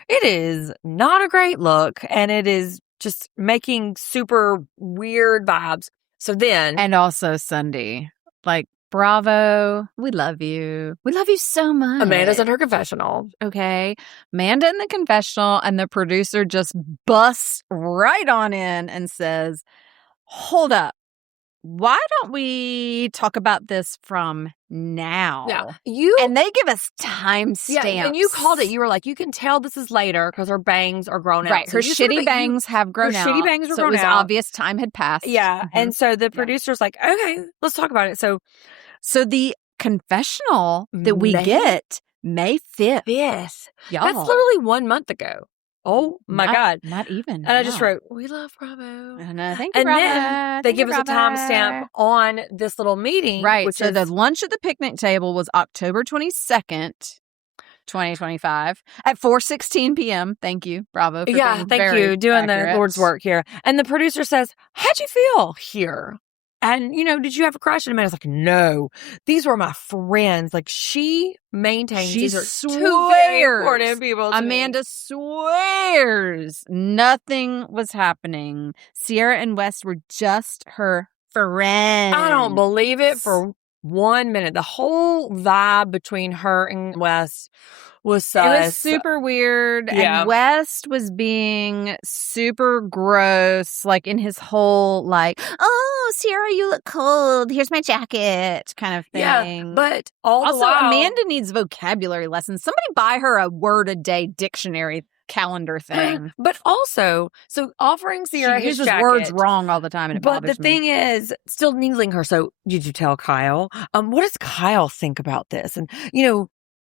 it is not a great look, and it is just making super weird vibes. So then. And also Sunday. Like, bravo. We love you. We love you so much. Amanda's in her confessional. Okay. Amanda in the confessional, and the producer just busts right on in and says, hold up. Why don't we talk about this from now? Yeah. And they give us timestamps. Yeah, and you called it. You were like, you can tell this is later because her bangs are grown out. Right. Her shitty bangs have grown out. Her shitty bangs were grown out. So it was obvious time had passed. Yeah. Mm-hmm. And so the producer's like, okay, let's talk about it. So the confessional that we get May 5th. Y'all. That's literally 1 month ago. Oh my God. Not even. And I just wrote, we love Bravo. And thank you, Bravo. Then they give us a timestamp on this little meeting. Right. So the lunch at the picnic table was October 22nd, 2025 at 4:16 p.m. Thank you, Bravo. For thank you. Doing the Lord's work here. And the producer says, how'd you feel here? And, did you have a crush? And Amanda's like, no, these were my friends. Like, she maintains these are two very important people to Amanda swears nothing was happening. Sierra and West were just her friends. I don't believe it for 1 minute. The whole vibe between her and West was sus. It was super weird. Yeah. And West was being super gross, like in his whole, like, oh, Sierra, you look cold. Here's my jacket kind of thing. Yeah, but also Amanda needs vocabulary lessons. Somebody buy her a word-a-day dictionary calendar thing. But also, so offering Sierra his jacket. She uses words wrong all the time, and it bothers me. But the thing is, still needling her. So, did you tell Kyle? What does Kyle think about this? And,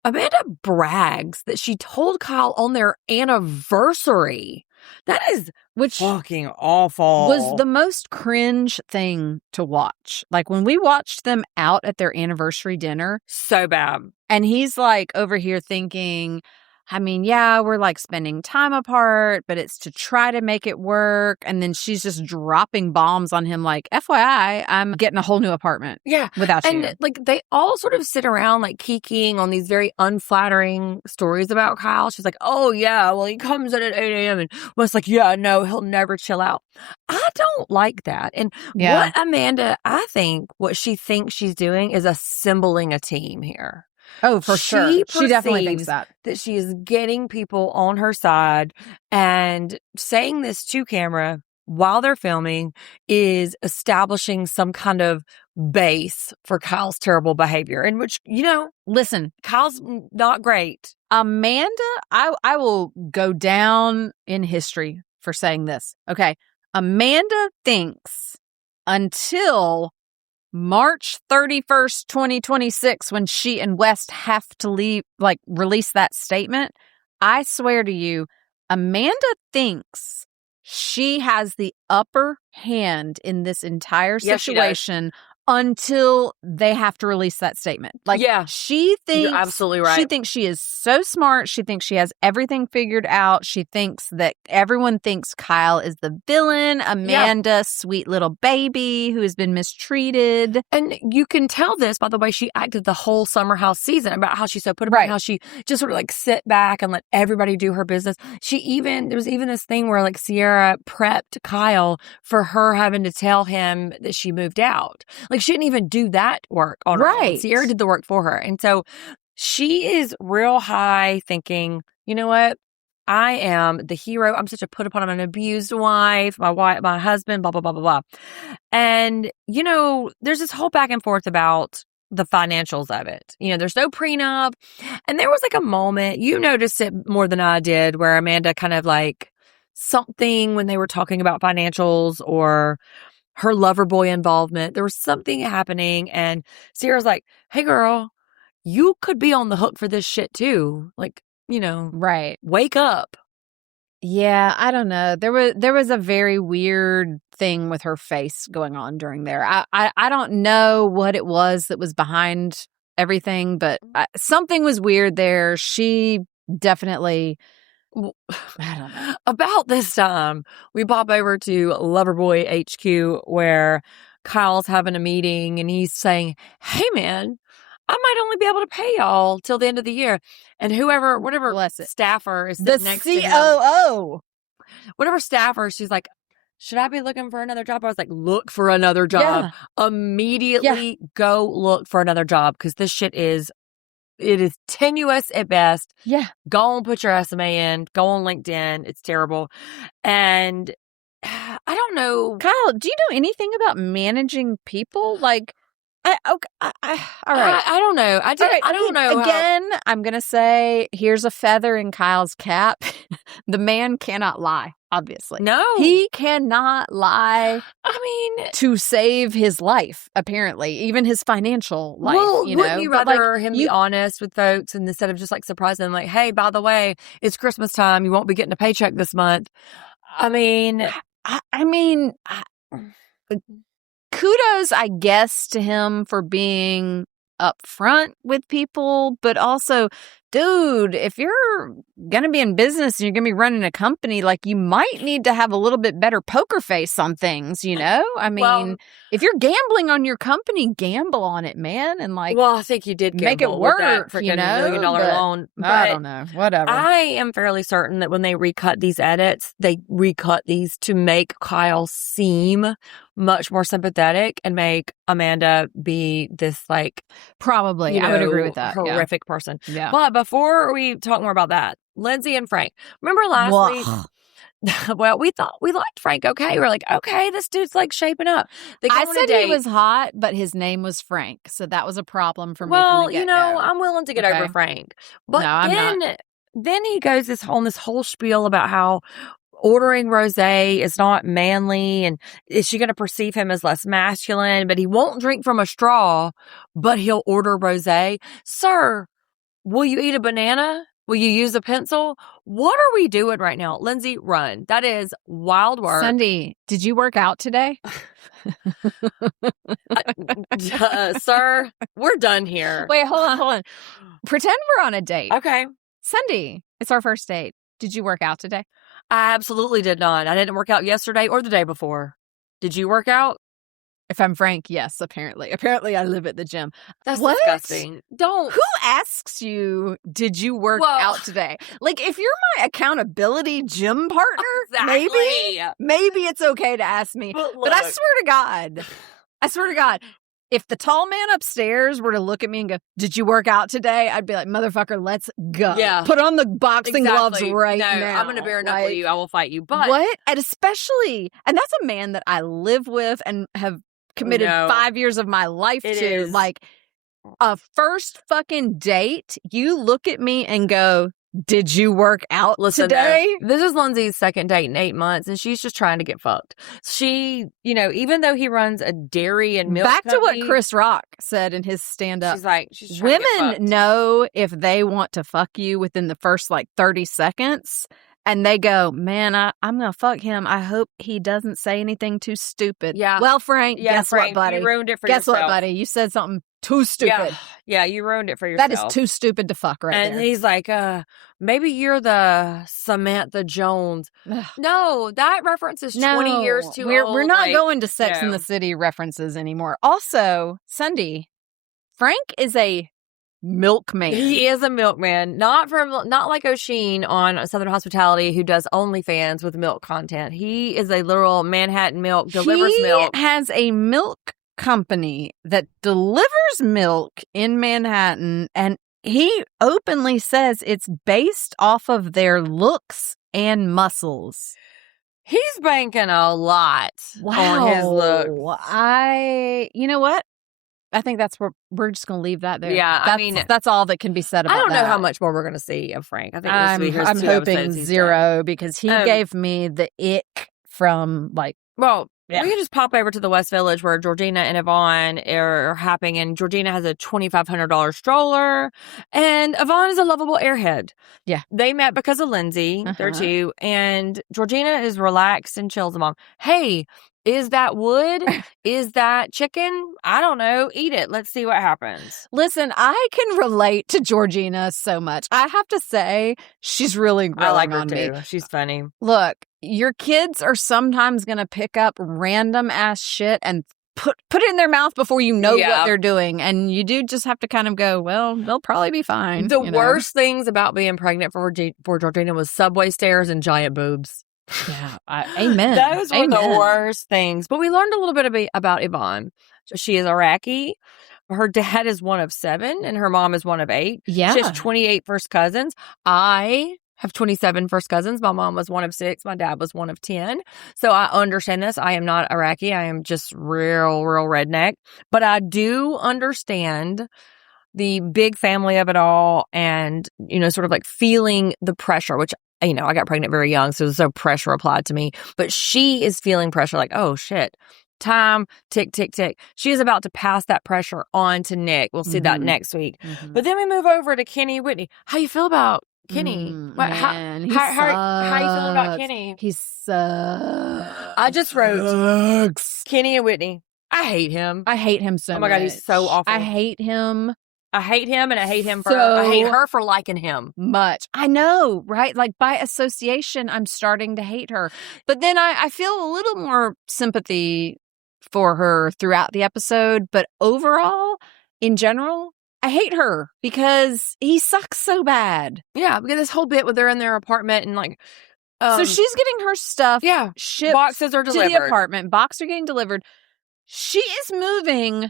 Amanda brags that she told Kyle on their anniversary. That is fucking awful. Was the most cringe thing to watch. Like when we watched them out at their anniversary dinner. So bad. And he's like over here thinking, I mean, yeah, we're like spending time apart, but it's to try to make it work. And then she's just dropping bombs on him like, FYI, I'm getting a whole new apartment. Yeah. Without you. And like they all sort of sit around like kikiing on these very unflattering stories about Kyle. She's like, oh yeah, well he comes in at 8 a.m. and was like, yeah, no, he'll never chill out. I don't like that. And what Amanda, I think what she thinks she's doing is assembling a team here. Oh, for sure. She definitely thinks that she is getting people on her side and saying this to camera. while they're filming is establishing some kind of base for Kyle's terrible behavior, in which, listen, Kyle's not great. Amanda, I will go down in history for saying this. Okay. Amanda thinks until March 31st, 2026, when she and West have to release that statement, I swear to you, Amanda thinks she has the upper hand in this entire situation until they have to release that statement. She thinks you're absolutely right. She thinks she is so smart. She thinks she has everything figured out. She thinks that everyone thinks Kyle is the villain. Amanda, sweet little baby who has been mistreated. And you can tell this by the way she acted the whole Summer House season, about how she's so put about, how she just sort of sit back and let everybody do her business. There was even this thing where Sierra prepped Kyle for her having to tell him that she moved out. She didn't even do that work on her own. Sierra did the work for her. And so she is real high thinking, you know what? I am the hero. I'm such a put upon. I'm an abused wife, my husband, blah, blah, blah, blah, blah. And, there's this whole back and forth about the financials of it. There's no prenup. And there was a moment, you noticed it more than I did, where Amanda kind of something when they were talking about financials or her lover boy involvement, there was something happening, and Sierra's like, hey girl, you could be on the hook for this shit too. Wake up. Yeah, I don't know. There was a very weird thing with her face going on during there. I don't know what it was that was behind everything, but something was weird there. She definitely... I don't know. About this time, we pop over to Loverboy HQ where Kyle's having a meeting and he's saying, hey man, I might only be able to pay y'all till the end of the year. And whatever staffer is the next COO. to him, whatever staffer, she's like, should I be looking for another job? I was like, look for another job. Yeah. Immediately go look for another job, because this shit is tenuous at best. Yeah. Go and put your SMA in. Go on LinkedIn. It's terrible. And I don't know. Kyle, do you know anything about managing people? All right. I don't know. I don't know. Again, I'm going to say, here's a feather in Kyle's cap. The man cannot lie, obviously. No. He cannot lie. To save his life, apparently. Even his financial life, Wouldn't you rather him be honest with folks and instead of just surprising them, hey, by the way, it's Christmas time. You won't be getting a paycheck this month. Kudos, I guess, to him for being upfront with people, but also, dude, if you're going to be in business and you're going to be running a company, you might need to have a little bit better poker face on things, if you're gambling on your company, gamble on it, man. And I think you did make it work, $1 million loan. But I don't know, whatever. I am fairly certain that when they recut these edits, they recut these to make Kyle seem much more sympathetic and make Amanda be this probably, I would agree with that, horrific person. Yeah. But before we talk more about that, Lindsay and Frank, remember last week? Well, we thought we liked Frank. Okay, we're okay, this dude's shaping up. I said he was hot, but his name was Frank, so that was a problem for me. Well, I'm willing to get over Frank, but then he goes on this whole spiel about how ordering rosé is not manly, and is she going to perceive him as less masculine? But he won't drink from a straw, but he'll order rosé. Sir, will you eat a banana? Will you use a pencil? What are we doing right now? Lindsay, run. That is wild work. Cindy, did you work out today? Sir, we're done here. Wait, hold on. Pretend we're on a date. Okay. Cindy, it's our first date. Did you work out today? I absolutely did not. I didn't work out yesterday or the day before. Did you work out? If I'm frank, yes, apparently. Apparently I live at the gym. That's disgusting. Don't. Who asks you, did you work out today? If you're my accountability gym partner, exactly. maybe it's okay to ask me. But I swear to God, If the tall man upstairs were to look at me and go, "Did you work out today?" I'd be like, "Motherfucker, let's go. Yeah. Put on the boxing gloves right now. I'm going to bare knuckle you. I will fight you." But what? And especially, and that's a man that I live with and have committed 5 years of my life to. Like, a first fucking date, you look at me and go, "Did you work out today?" This is Lindsay's second date in 8 months, and she's just trying to get fucked. She, even though he runs a dairy and milk company, to what Chris Rock said in his stand-up, she's like, women know if they want to fuck you within the first, 30 seconds, and they go, "Man, I'm going to fuck him. I hope he doesn't say anything too stupid." Yeah. Well, Frank, guess what, buddy? You ruined it for yourself. Guess what, buddy? You said something too stupid. Yeah, you ruined it for yourself. That is too stupid to fuck right there. And he's like, maybe you're the Samantha Jones. No, that reference is 20 years too old. We're not going to Sex and the City references anymore. Also, Sunday, Frank is a milkman. He is a milkman, not like O'Sheen on Southern Hospitality, who does OnlyFans with milk content. He is a literal Manhattan milk, delivers milk. He has a milk company that delivers milk in Manhattan, and he openly says it's based off of their looks and muscles. He's banking a lot on his looks. You know what? I think that's where we're just going to leave that there. Yeah, that's all that can be said about that. I don't know how much more we're going to see of Frank. I think I'm hoping zero, because he gave me the ick from we can just pop over to the West Village where Georgina and Yvonne are hopping, and Georgina has a $2,500 stroller, and Yvonne is a lovable airhead. Yeah. They met because of Lindsay, they're two, and Georgina is relaxed and chills among. Hey, is that wood? Is that chicken? I don't know. Eat it. Let's see what happens. Listen, I can relate to Georgina so much. I have to say, she's really growing on me. She's funny. Look, your kids are sometimes going to pick up random ass shit and put it in their mouth before you know what they're doing. And you do just have to kind of go, well, they'll probably be fine. The worst things about being pregnant for Georgina was subway stairs and giant boobs. Yeah, amen. Those were the worst things. But we learned a little bit about Yvonne. She is Iraqi. Her dad is one of 7, and her mom is one of 8. Yeah. She has 28 first cousins. I have 27 first cousins. My mom was one of 6. My dad was one of 10. So I understand this. I am not Iraqi. I am just real redneck. But I do understand the big family of it all, and, sort of like feeling the pressure, which, I got pregnant very young, so there's no pressure applied to me. But she is feeling pressure like, oh, shit. Time, tick, tick, tick. She is about to pass that pressure on to Nick. We'll see that next week. Mm-hmm. But then we move over to Kenny and Whitney. How you feel about Kenny? How you feeling about Kenny? He sucks. I just wrote Kenny and Whitney. I hate him. I hate him so much. Oh my God, he's so awful. I hate him. I hate him, and I hate him I hate her for liking him. Much. I know, right? Like, by association, I'm starting to hate her. But then I feel a little more sympathy for her throughout the episode. But overall, in general, I hate her because he sucks so bad. Yeah, because this whole bit where they're in their apartment and so she's getting her stuff shipped. Boxes are delivered to the apartment. Boxes are getting delivered. She is moving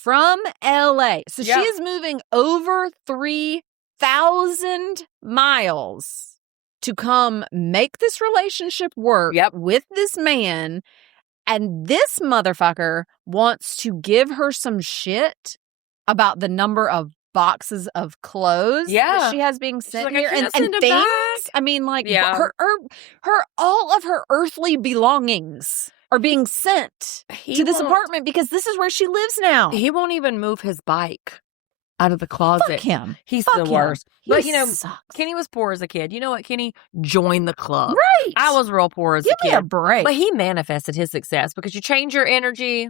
from LA. So she is moving over 3,000 miles to come make this relationship work with this man. And this motherfucker wants to give her some shit about the number of boxes of clothes that she has being sent here and things. Back. I mean, her all of her earthly belongings are being sent to this apartment because this is where she lives now. He won't even move his bike out of the closet. Fuck him. He's Fuck the him. worst. But, sucks. Kenny was poor as a kid. You know what, Kenny? Join the club. Right. I was real poor as a kid. Give me a break. But he manifested his success because you change your energy,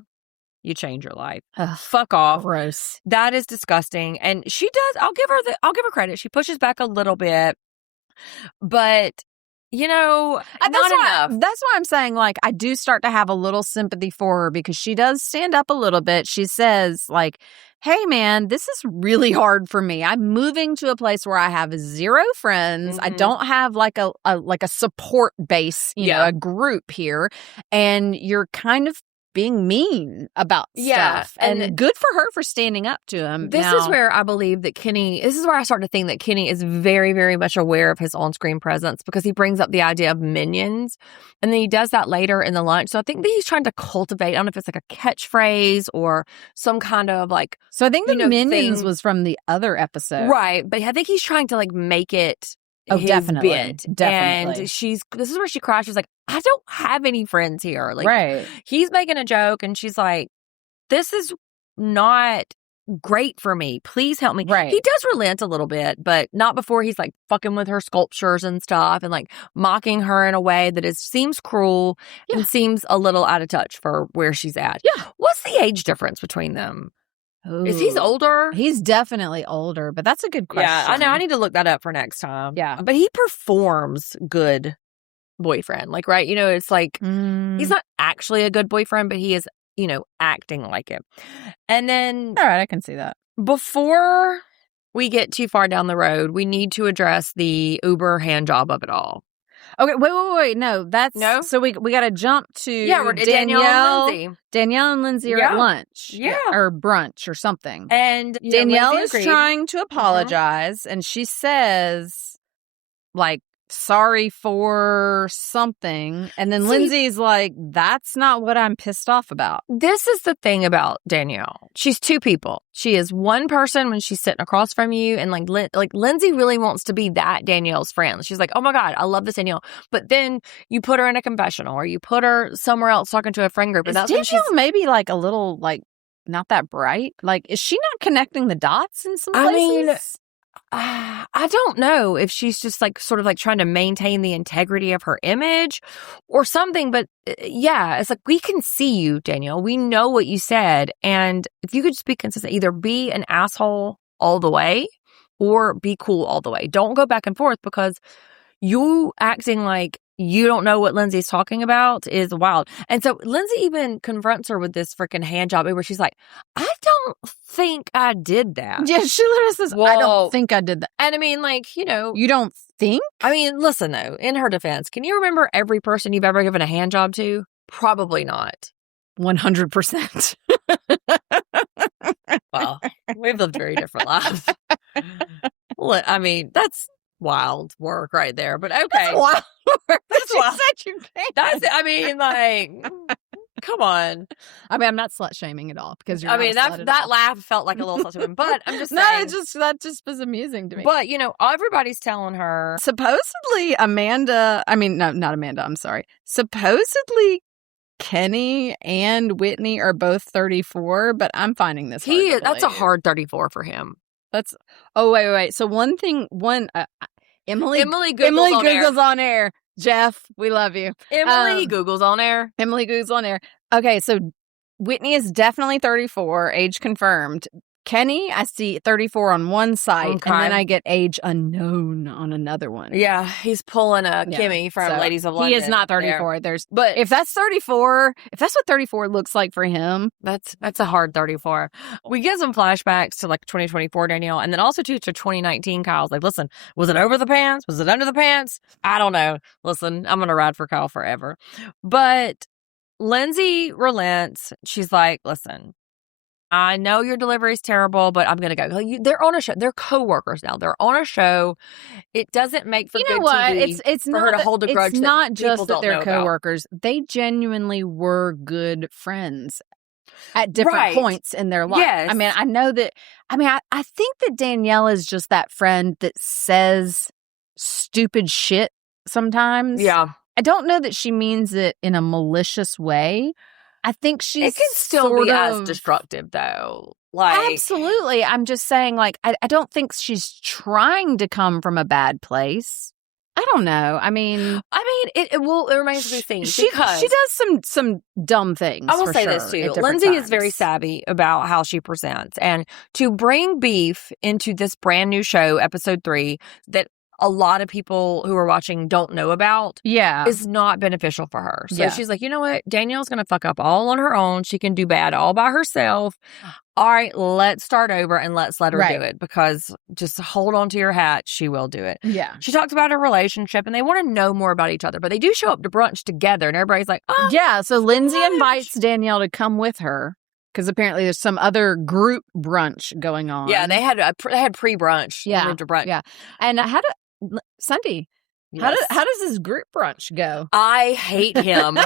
you change your life. Fuck off. Gross. That is disgusting. And she does. I'll give her credit. She pushes back a little bit, but not enough. That's why I'm saying, I do start to have a little sympathy for her because she does stand up a little bit. She says, hey, man, this is really hard for me. I'm moving to a place where I have 0 friends. Mm-hmm. I don't have a support base, a group here. And you're kind of being mean about stuff. And good for her for standing up to him. This is where I believe that this is where I start to think that Kenny is very, very much aware of his on-screen presence, because he brings up the idea of minions, and then he does that later in the lunch. So I think that he's trying to cultivate, I don't know if it's like a catchphrase or some kind of like... So I think the minions was from the other episode. Right. But I think he's trying to like make it his definitely. bit. Definitely. And this is where she cries. She's like, I don't have any friends here. Like, he's making a joke, and she's like, this is not great for me. Please help me. Right. He does relent a little bit, but not before he's like fucking with her sculptures and stuff, and like mocking her in a way that seems cruel and seems a little out of touch for where she's at. Yeah. What's the age difference between them? Ooh. Is he older? He's definitely older, but that's a good question. Yeah, I know. I need to look that up for next time. Yeah. But he performs good boyfriend. Like, right? It's like, he's not actually a good boyfriend, but he is, acting like it. And then... All right, I can see that. Before we get too far down the road, we need to address the Uber hand job of it all. Okay, wait. No, that's... No? So we got to jump to... Yeah, we're Danielle and Lindsay. Danielle and Lindsay are at lunch. Yeah. Or brunch or something. And Danielle is trying to apologize, and she says, like, sorry for something. And then Lindsay's like, that's not what I'm pissed off about. This is the thing about Danielle. She's two people. She is one person when she's sitting across from you, and like Lindsay really wants to be that Danielle's friend. She's like, oh my God, I love this Danielle. But then you put her in a confessional, or you put her somewhere else talking to a friend group. And that's Danielle maybe like a little like not that bright? Like, is she not connecting the dots in some places? I mean, I don't know if she's just like sort of like trying to maintain the integrity of her image or something, but yeah, it's like, we can see you, Danielle. We know what you said. And if you could just be consistent, either be an asshole all the way or be cool all the way. Don't go back and forth, because you acting like you don't know what Lindsay's talking about is wild. And so Lindsay even confronts her with this freaking hand job where she's like, I don't think I did that. Yeah, she literally says, I don't think I did that. And I mean, like, you don't think? I mean, listen, though, in her defense, can you remember every person you've ever given a hand job to? Probably not. 100%. Well, we've lived very different lives. Well, I mean, that's wild work right there, but okay. That's wild work. That's wild. Said you can't. That's, I mean, like, come on. I mean, I'm not slut shaming at all, because you're that laugh felt like a little slut shaming, but I'm just saying. No, that just was amusing to me. But, everybody's telling her. Supposedly not Amanda, I'm sorry. Supposedly Kenny and Whitney are both 34, but I'm finding this hard to believe. That's a hard 34 for him. Wait. So Emily Googles on air. Jeff, we love you. Emily Googles on air. Emily Googles on air. Okay, so Whitney is definitely 34, age confirmed. Kenny, I see 34 on one site, and then I get age unknown on another one. Yeah, he's pulling a Kimmy from Ladies of London. He is not 34. But if that's 34, if that's what 34 looks like for him, that's a hard 34. We get some flashbacks to like 2024 Danielle, and then also to 2019 Kyle's like, listen, was it over the pants? Was it under the pants? I don't know. Listen, I'm gonna ride for Kyle forever. But Lindsay relents. She's like, listen, I know your delivery is terrible, but I'm going to go. They're on a show. They're coworkers now. They're on a show. It doesn't make for good TV it's for not her to hold a grudge. It's not just that they're coworkers. They genuinely were good friends at different points in their life. Yes. I mean, I know that. I mean, I think that Danielle is just that friend that says stupid shit sometimes. Yeah. I don't know that she means it in a malicious way. I think it can still be as destructive, though. Like, absolutely. I'm just saying, like, I don't think she's trying to come from a bad place. I don't know. I mean, it remains to be seen. She does some dumb things. I will say this too. Lindsay is very savvy about how she presents, and to bring beef into this brand new show, episode 3, that a lot of people who are watching don't know about, is not beneficial for her. So she's like, you know what? Danielle's going to fuck up all on her own. She can do bad all by herself. all right, let's start over and let's let her do it, because just hold on to your hat. She will do it. Yeah. She talks about her relationship and they want to know more about each other, but they do show up to brunch together and everybody's like, oh. Yeah. So Lindsay invites Danielle to come with her because apparently there's some other group brunch going on. Yeah. They had pre-brunch. Yeah. Brunch. Yeah. And Cindy, yes. how does this group brunch go? I hate him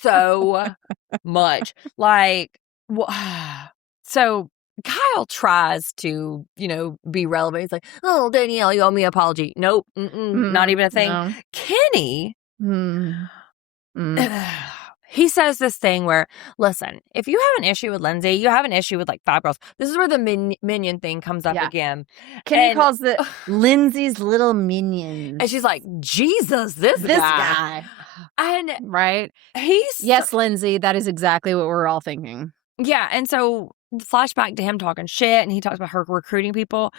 so much. Like, so Kyle tries to, be relevant. He's like, oh, Danielle, you owe me an apology. Nope. Not even a thing. No. Kenny, he says this thing where, listen, if you have an issue with Lindsay, you have an issue with like 5 girls. This is where the minion thing comes up again. Kenny calls it Lindsay's little minions. And she's like, Jesus, this guy. And right. He's yes, Lindsay, that is exactly what we're all thinking. Yeah. And so flashback to him talking shit, and he talks about her recruiting people,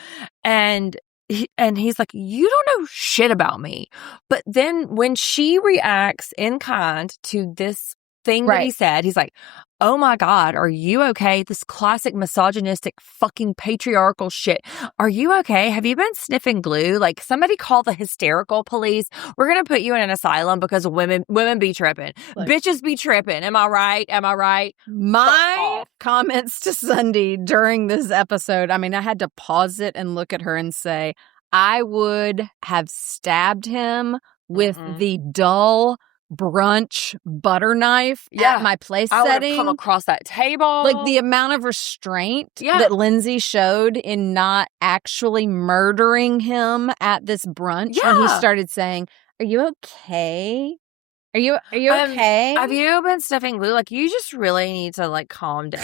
and he's like, you don't know shit about me. But then when she reacts in kind to this thing that he said, he's like, oh my God, are you okay? This classic misogynistic fucking patriarchal shit. Are you okay? Have you been sniffing glue? Like, somebody call the hysterical police. We're going to put you in an asylum because women be tripping. Bitches be tripping. Am I right? Am I right? My comments to Sunday during this episode, I mean, I had to pause it and look at her and say, I would have stabbed him with the dull brunch butter knife at my place setting. I would have come across that table. Like, the amount of restraint that Lindsay showed in not actually murdering him at this brunch when he started saying, are you okay? Are you okay? Have you been sniffing glue? Like, you just really need to, like, calm down.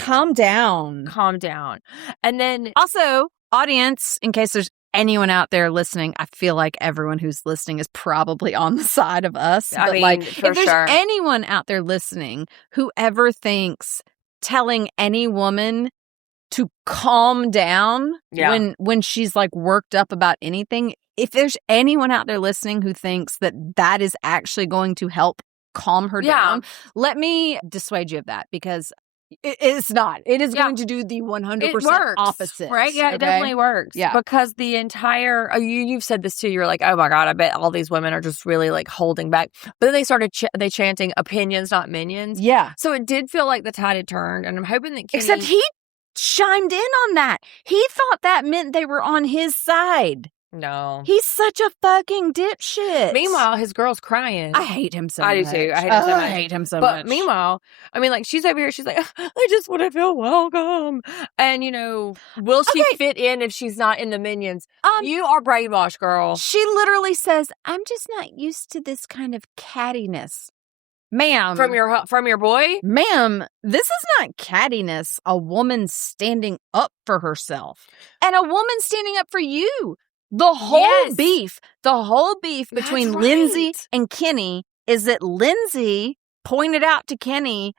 Calm down. And then also, audience, in case there's anyone out there listening, I feel like everyone who's listening is probably on the side of us. I mean, if there's anyone out there listening who ever thinks telling any woman to calm down when she's like worked up about anything, if there's anyone out there listening who thinks that is actually going to help calm her down, let me dissuade you of that, because it's not. It is going to do the 100% opposite. Right? Yeah, it definitely works. Yeah. Because the entire, you've said this too, you're like, oh my God, I bet all these women are just really like holding back. But then they started chanting opinions, not minions. Yeah. So it did feel like the tide had turned, and I'm hoping that Kenny... Except he chimed in on that. He thought that meant they were on his side. No. He's such a fucking dipshit. Meanwhile, his girl's crying. I hate him so much. I do too. I hate him so much. I hate him so much. But meanwhile, I mean, like, she's over here. She's like, I just want to feel welcome. And, will she fit in if she's not in the minions? You are brainwashed, girl. She literally says, I'm just not used to this kind of cattiness. Ma'am. From your boy? Ma'am, this is not cattiness. A woman standing up for herself. And a woman standing up for you. The whole beef between Lindsay and Kenny is that Lindsay pointed out to Kenny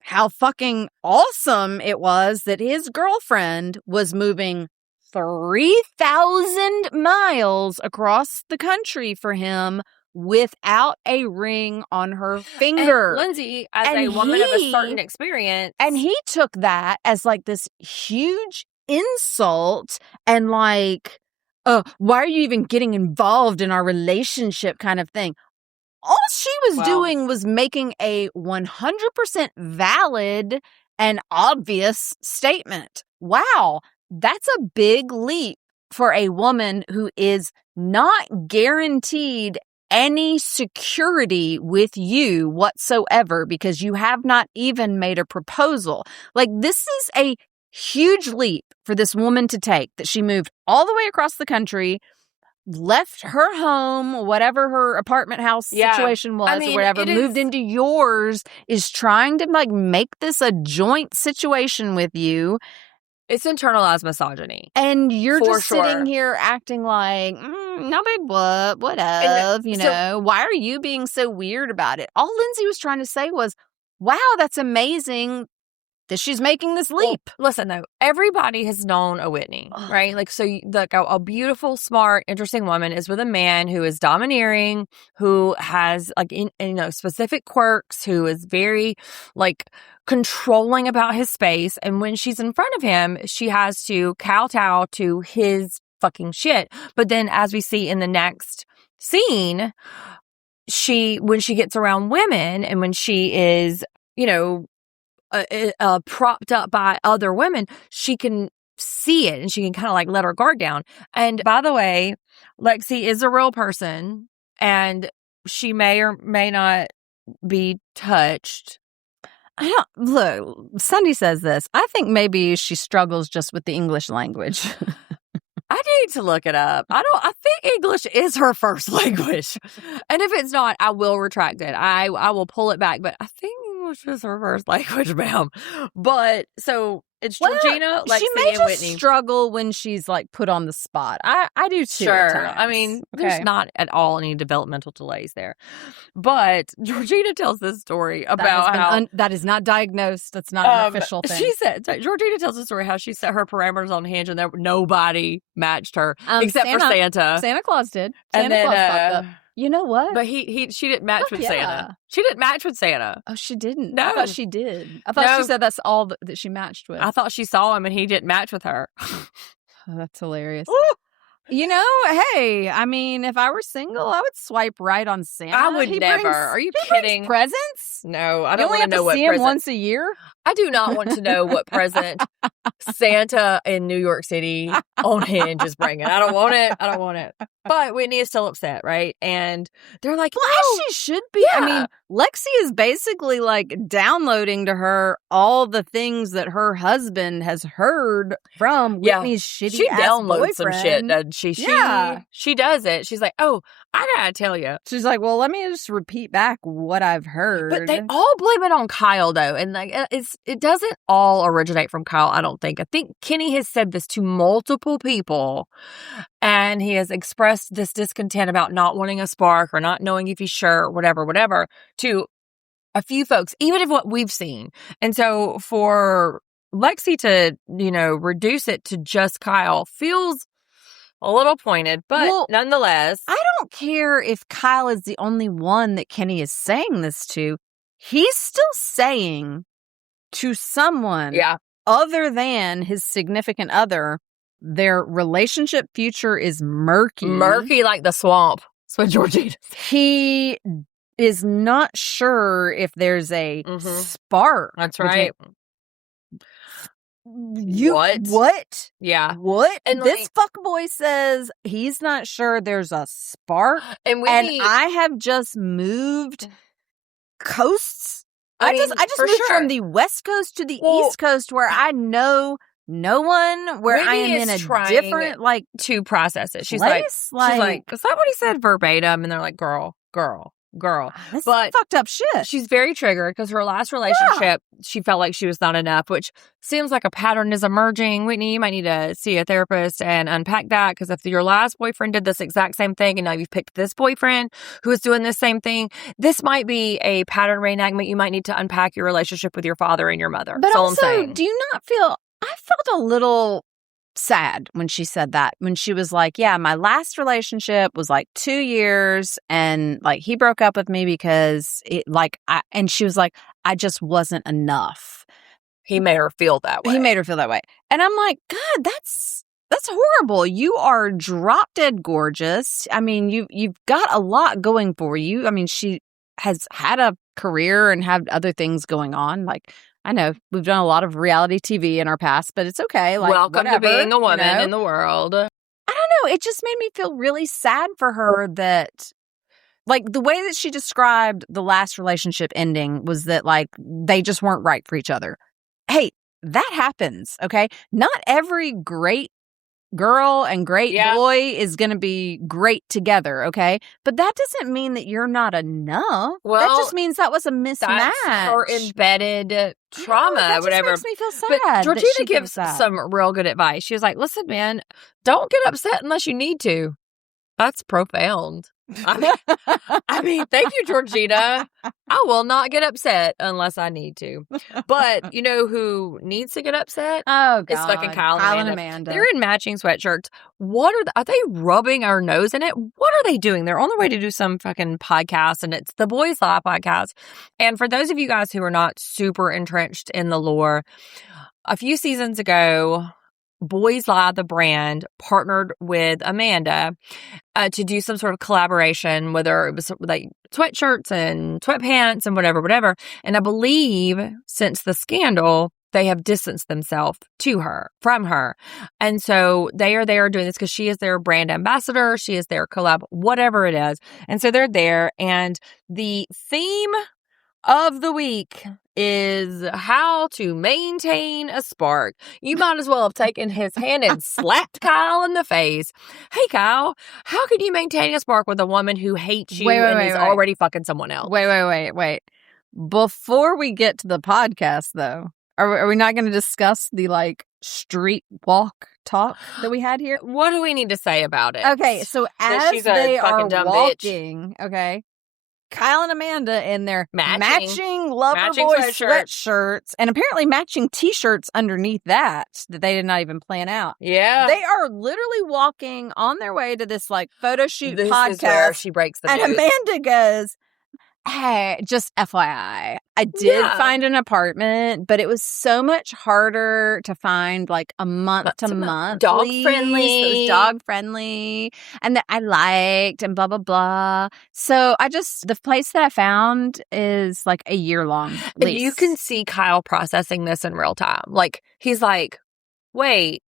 how fucking awesome it was that his girlfriend was moving 3,000 miles across the country for him without a ring on her finger. And Lindsay, as a woman of a certain experience. And he took that as like this huge insult and like, why are you even getting involved in our relationship kind of thing? All she was doing was making a 100% valid and obvious statement. Wow, that's a big leap for a woman who is not guaranteed any security with you whatsoever because you have not even made a proposal. Like, this is a huge leap for this woman to take, that she moved all the way across the country, left her home, whatever her apartment house situation was, or whatever, moved into yours, is trying to like make this a joint situation with you. It's internalized misogyny. And you're just sitting here acting like, no big what up, why are you being so weird about it? All Lindsay was trying to say was, wow, that's amazing that she's making this leap. Well, listen, though, everybody has known a Whitney, right? Like, so a beautiful, smart, interesting woman is with a man who is domineering, who has like, specific quirks, who is very like controlling about his space. And when she's in front of him, she has to kowtow to his fucking shit. But then as we see in the next scene, when she gets around women and when she is, propped up by other women, she can see it and she can kind of like let her guard down. And by the way, Lexi is a real person and she may or may not be touched. Look, Sunday says this. I think maybe she struggles just with the English language. I need to look it up. I think English is her first language. And if it's not, I will retract it. I will pull it back. But I think English is her first language, ma'am. But so it's Georgina, Lexi, she may and just Whitney. Struggle when she's like put on the spot. I do too. Sure. I mean, there's not at all any developmental delays there. But Georgina tells this story about how that is not diagnosed. That's not an official thing. She said Georgina tells the story how she set her parameters on Hinge and for Santa. Santa Claus did. Santa Claus popped up. You know what? But she didn't match with Santa. She didn't match with Santa. Oh, she didn't? No. I thought she did. I thought she said that's all that she matched with. I thought she saw him and he didn't match with her. Oh, that's hilarious. Hey, I mean, if I were single, I would swipe right on Santa. I would never. Are you kidding? Presents? No, I don't want to know what present. You only have to see him once a year? I do not want to know what present Santa in New York City on Hinge is bringing. I don't want it. But Whitney is still upset, right? And they're like, well, she should be. Yeah. I mean, Lexi is basically like downloading to her all the things that her husband has heard from Whitney's shitty she ass downloads boyfriend. some shit, doesn't she? She does it. She's like, oh, I gotta tell you. She's like, well, let me just repeat back what I've heard. But they all blame it on Kyle, though. And like, it doesn't all originate from Kyle, I don't think. I think Kenny has said this to multiple people. And he has expressed this discontent about not wanting a spark or not knowing if he's sure, or whatever, to a few folks, even of what we've seen. And so for Lexi to, reduce it to just Kyle feels a little pointed, but nonetheless. I don't care if Kyle is the only one that Kenny is saying this to. He's still saying to someone other than his significant other, their relationship future is murky. Murky like the swamp. That's what Georgina said. He is not sure if there's a spark. That's right. What? Yeah. What? And this fuckboy says he's not sure there's a spark. And I have just moved coasts. I just moved from the West Coast to the East Coast where I know no one, where I am in a different, like, to process it. She's like, is that what he said verbatim? And they're like, girl. This is fucked up shit. She's very triggered because her last relationship, she felt like she was not enough, which seems like a pattern is emerging. Whitney, you might need to see a therapist and unpack that, because if your last boyfriend did this exact same thing and now you've picked this boyfriend who is doing this same thing, this might be a pattern reenactment. You might need to unpack your relationship with your father and your mother. But that's also, all I'm saying. Do you not feel... I felt a little sad when she said that, when she was like, yeah, my last relationship was like 2 years and like he broke up with me because and she was like, I just wasn't enough. He made her feel that way. And I'm like, God, that's horrible. You are drop dead gorgeous. I mean, you've got a lot going for you. I mean, she has had a career and had other things going on. Like, I know we've done a lot of reality TV in our past, but it's okay. Like, welcome to being a woman in the world. I don't know. It just made me feel really sad for her that, like, the way that she described the last relationship ending was that, like, they just weren't right for each other. Hey, that happens, okay? Not every great girl and great boy is going to be great together, okay? But that doesn't mean that you're not enough. Well, that just means that was a mismatch. That's her embedded trauma, whatever. That just makes me feel sad. But Georgina gives some real good advice. She was like, listen, man, don't get upset unless you need to. That's profound. I mean, thank you, Georgina. I will not get upset unless I need to. But you know who needs to get upset? Oh, God. It's fucking Kyle and Amanda. They're in matching sweatshirts. What are they rubbing our nose in it? What are they doing? They're on their way to do some fucking podcast, and it's the Boys Lie podcast. And for those of you guys who are not super entrenched in the lore, a few seasons ago, Boys Lie, the brand, partnered with Amanda to do some sort of collaboration, whether it was like sweatshirts and sweatpants and whatever. And I believe since the scandal, they have distanced themselves from her. And so they are there doing this because she is their brand ambassador. She is their collab, whatever it is. And so they're there. And the theme of the week is how to maintain a spark. You might as well have taken his hand and slapped Kyle in the face. Hey, Kyle, how can you maintain a spark with a woman who hates you and is already fucking someone else? Wait. Before we get to the podcast, though, are we not going to discuss the, like, street walk talk that we had here? What do we need to say about it? Okay, so as they are walking, okay, Kyle and Amanda in their matching Loverboy sweatshirts and apparently matching t-shirts underneath that they did not even plan out. Yeah. They are literally walking on their way to this like photo shoot podcast. This is where she breaks the news. And Amanda goes, hey, just FYI, I did find an apartment, but it was so much harder to find like a month-to-month dog lease. friendly. It was dog friendly and that I liked and blah, blah, blah. So the place that I found is like a year-long lease. And you can see Kyle processing this in real time. Like, he's like, wait,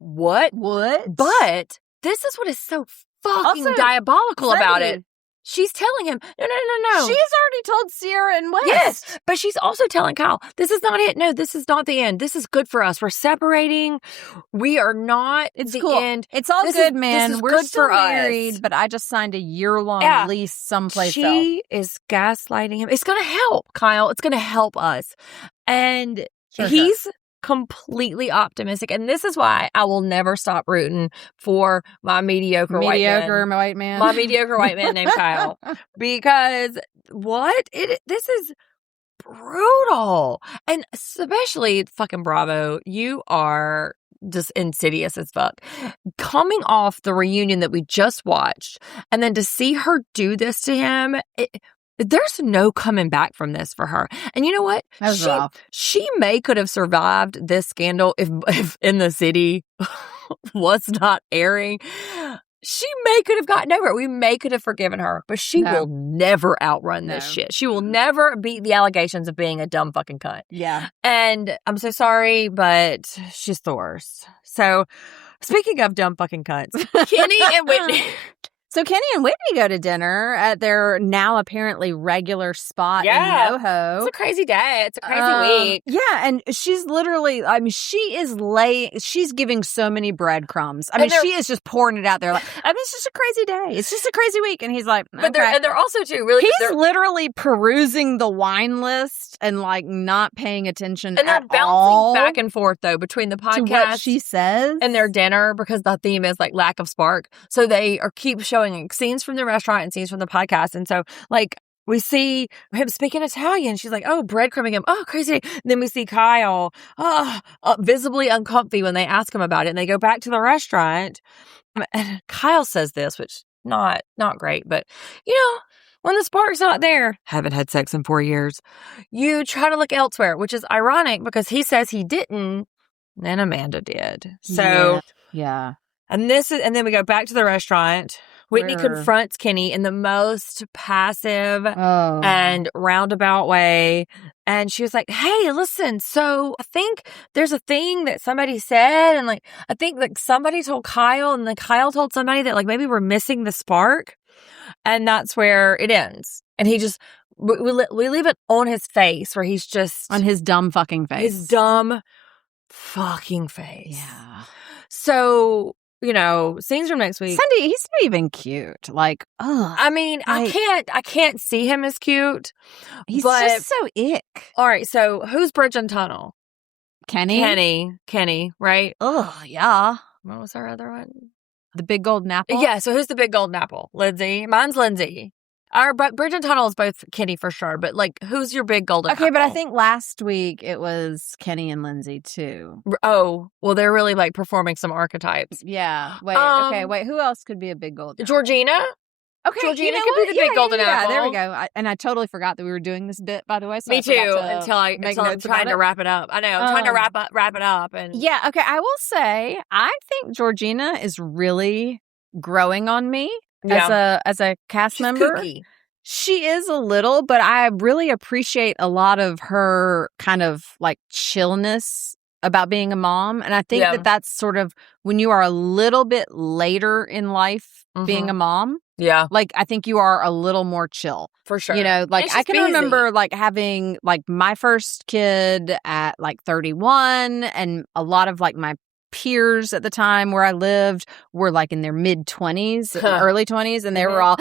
what? But this is what is so fucking diabolical about it. She's telling him, no. She has already told Sierra and Wes. Yes, but she's also telling Kyle, this is not it. No, this is not the end. This is good for us. We're separating. We are not the end. It's all good, man. We're good still for married, us. But I just signed a year-long lease someplace else. She is gaslighting him. It's going to help, Kyle. It's going to help us. And he's completely optimistic. And this is why I will never stop rooting for my mediocre white man. My mediocre white man named Kyle. Because this is brutal. And especially fucking Bravo, you are just insidious as fuck. Coming off the reunion that we just watched, and then to see her do this to him, there's no coming back from this for her. And you know what? That was rough. She could have survived this scandal if In the City was not airing. She could have gotten over it. We could have forgiven her, but she will never outrun this shit. She will never beat the allegations of being a dumb fucking cunt. Yeah. And I'm so sorry, but she's the worst. So, speaking of dumb fucking cunts, Kenny and Whitney. So Kenny and Whitney go to dinner at their now apparently regular spot in NoHo. It's a crazy day. It's a crazy week. Yeah, and she's literally, she's giving so many breadcrumbs. She is just pouring it out there. Like, it's just a crazy day. It's just a crazy week. And he's like, okay. But they're also too really. He's literally perusing the wine list and like not paying attention and at they're bouncing back and forth though between the podcast to what she says and their dinner because the theme is like lack of spark. So they keep showing scenes from the restaurant and scenes from the podcast. And so like we see him speaking Italian. She's like, oh, breadcrumbing him. Oh, crazy. And then we see Kyle visibly uncomfy when they ask him about it. And they go back to the restaurant. And Kyle says this, which not great, but when the spark's not there, haven't had sex in 4 years, you try to look elsewhere, which is ironic because he says he didn't and Amanda did. So yeah. And then we go back to the restaurant. Whitney confronts Kenny in the most passive and roundabout way. And she was like, hey, listen, so I think there's a thing that somebody said. And like, I think like somebody told Kyle and then Kyle told somebody that like maybe we're missing the spark. And that's where it ends. And he just, we leave it on his face where he's just. On his dumb fucking face. His dumb fucking face. Yeah. So, scenes from next week. Sunday, he's not even cute. Like, I can't see him as cute. He's just so ick. All right, so who's Bridge and Tunnel? Kenny, right? Oh, yeah. What was our other one? The big golden apple? Yeah, so who's the big golden apple? Lindsay. Mine's Lindsay. But Bridge and Tunnel is both Kenny for sure. But like, who's your big golden apple? Okay, but I think last week it was Kenny and Lindsay too. Oh, well, they're really like performing some archetypes. Yeah. Wait. Who else could be a big golden apple? Georgina. Okay, Georgina could be the big golden apple. There we go. And I totally forgot that we were doing this bit, by the way. So Me too. Until I'm trying to wrap it up. I know. I'm trying to wrap it up. And yeah. Okay. I will say, I think Georgina is really growing on me as a cast member. Kooky. She is a little, but I really appreciate a lot of her kind of like chillness about being a mom. And I think that that's sort of when you are a little bit later in life being a mom. Yeah. Like, I think you are a little more chill. For sure. You know, like, I can remember, like, having, like, my first kid at, like, 31, and a lot of, like, my peers at the time where I lived were, like, in their mid-20s, early 20s, and they were all,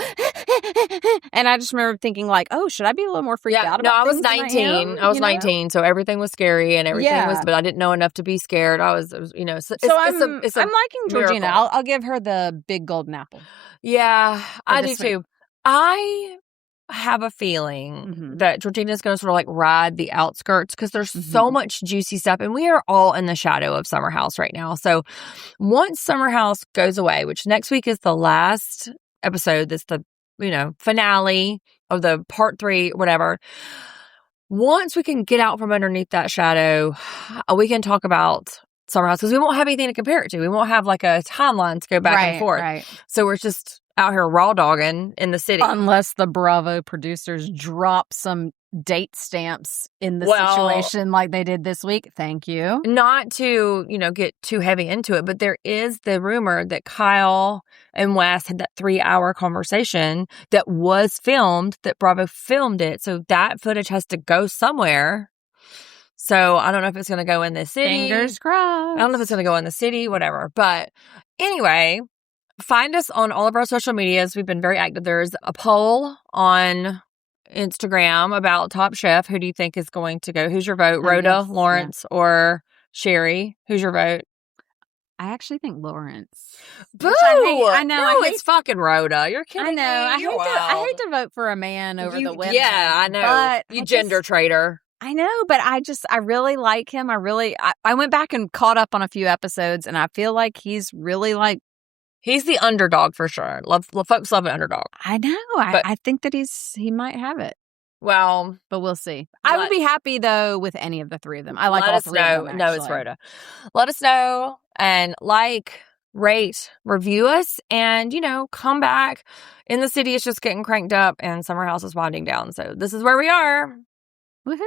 and I just remember thinking, like, oh, should I be a little more freaked out about things? No, I was 19. I was 19, so everything was scary, and everything was, but I didn't know enough to be scared. I was you know, so I'm liking Georgina. I'll give her the big golden apple. Yeah, I do too. I have a feeling that Georgina's going to sort of like ride the outskirts because there's so much juicy stuff, and we are all in the shadow of Summer House right now. So once Summer House goes away, which next week is the last episode, that's the finale of the part 3, whatever. Once we can get out from underneath that shadow, we can talk about Summer House because we won't have anything to compare it to. We won't have like a timeline to go back and forth. Right. So we're just out here raw dogging in the city. Unless the Bravo producers drop some date stamps in the situation like they did this week. Thank you. Not to, get too heavy into it, but there is the rumor that Kyle and Wes had that 3-hour conversation that was filmed, that Bravo filmed it. So that footage has to go somewhere. So I don't know if it's going to go in the city. Fingers crossed. I don't know if it's going to go in the city, whatever. But anyway, find us on all of our social medias. We've been very active. There's a poll on Instagram about Top Chef. Who do you think is going to go? Who's your vote? Rhoda, Lawrence, or Sherry? Who's your vote? I actually think Lawrence. Boo! I know. No, it's fucking Rhoda. You're kidding me. I know. I hate to vote for a man over the women. Yeah, I know. But you gender traitor. I know, but I really like him. I went back and caught up on a few episodes, and I feel like he's really like. He's the underdog for sure. Folks love an underdog. I know. I think that he might have it. Well, but we'll see. I would be happy though with any of the 3 of them. I like all 3 of them. No, it's Rhoda. Let us know and rate, review us, and come back. In the city, it's just getting cranked up, and Summer House is winding down. So this is where we are. Woohoo!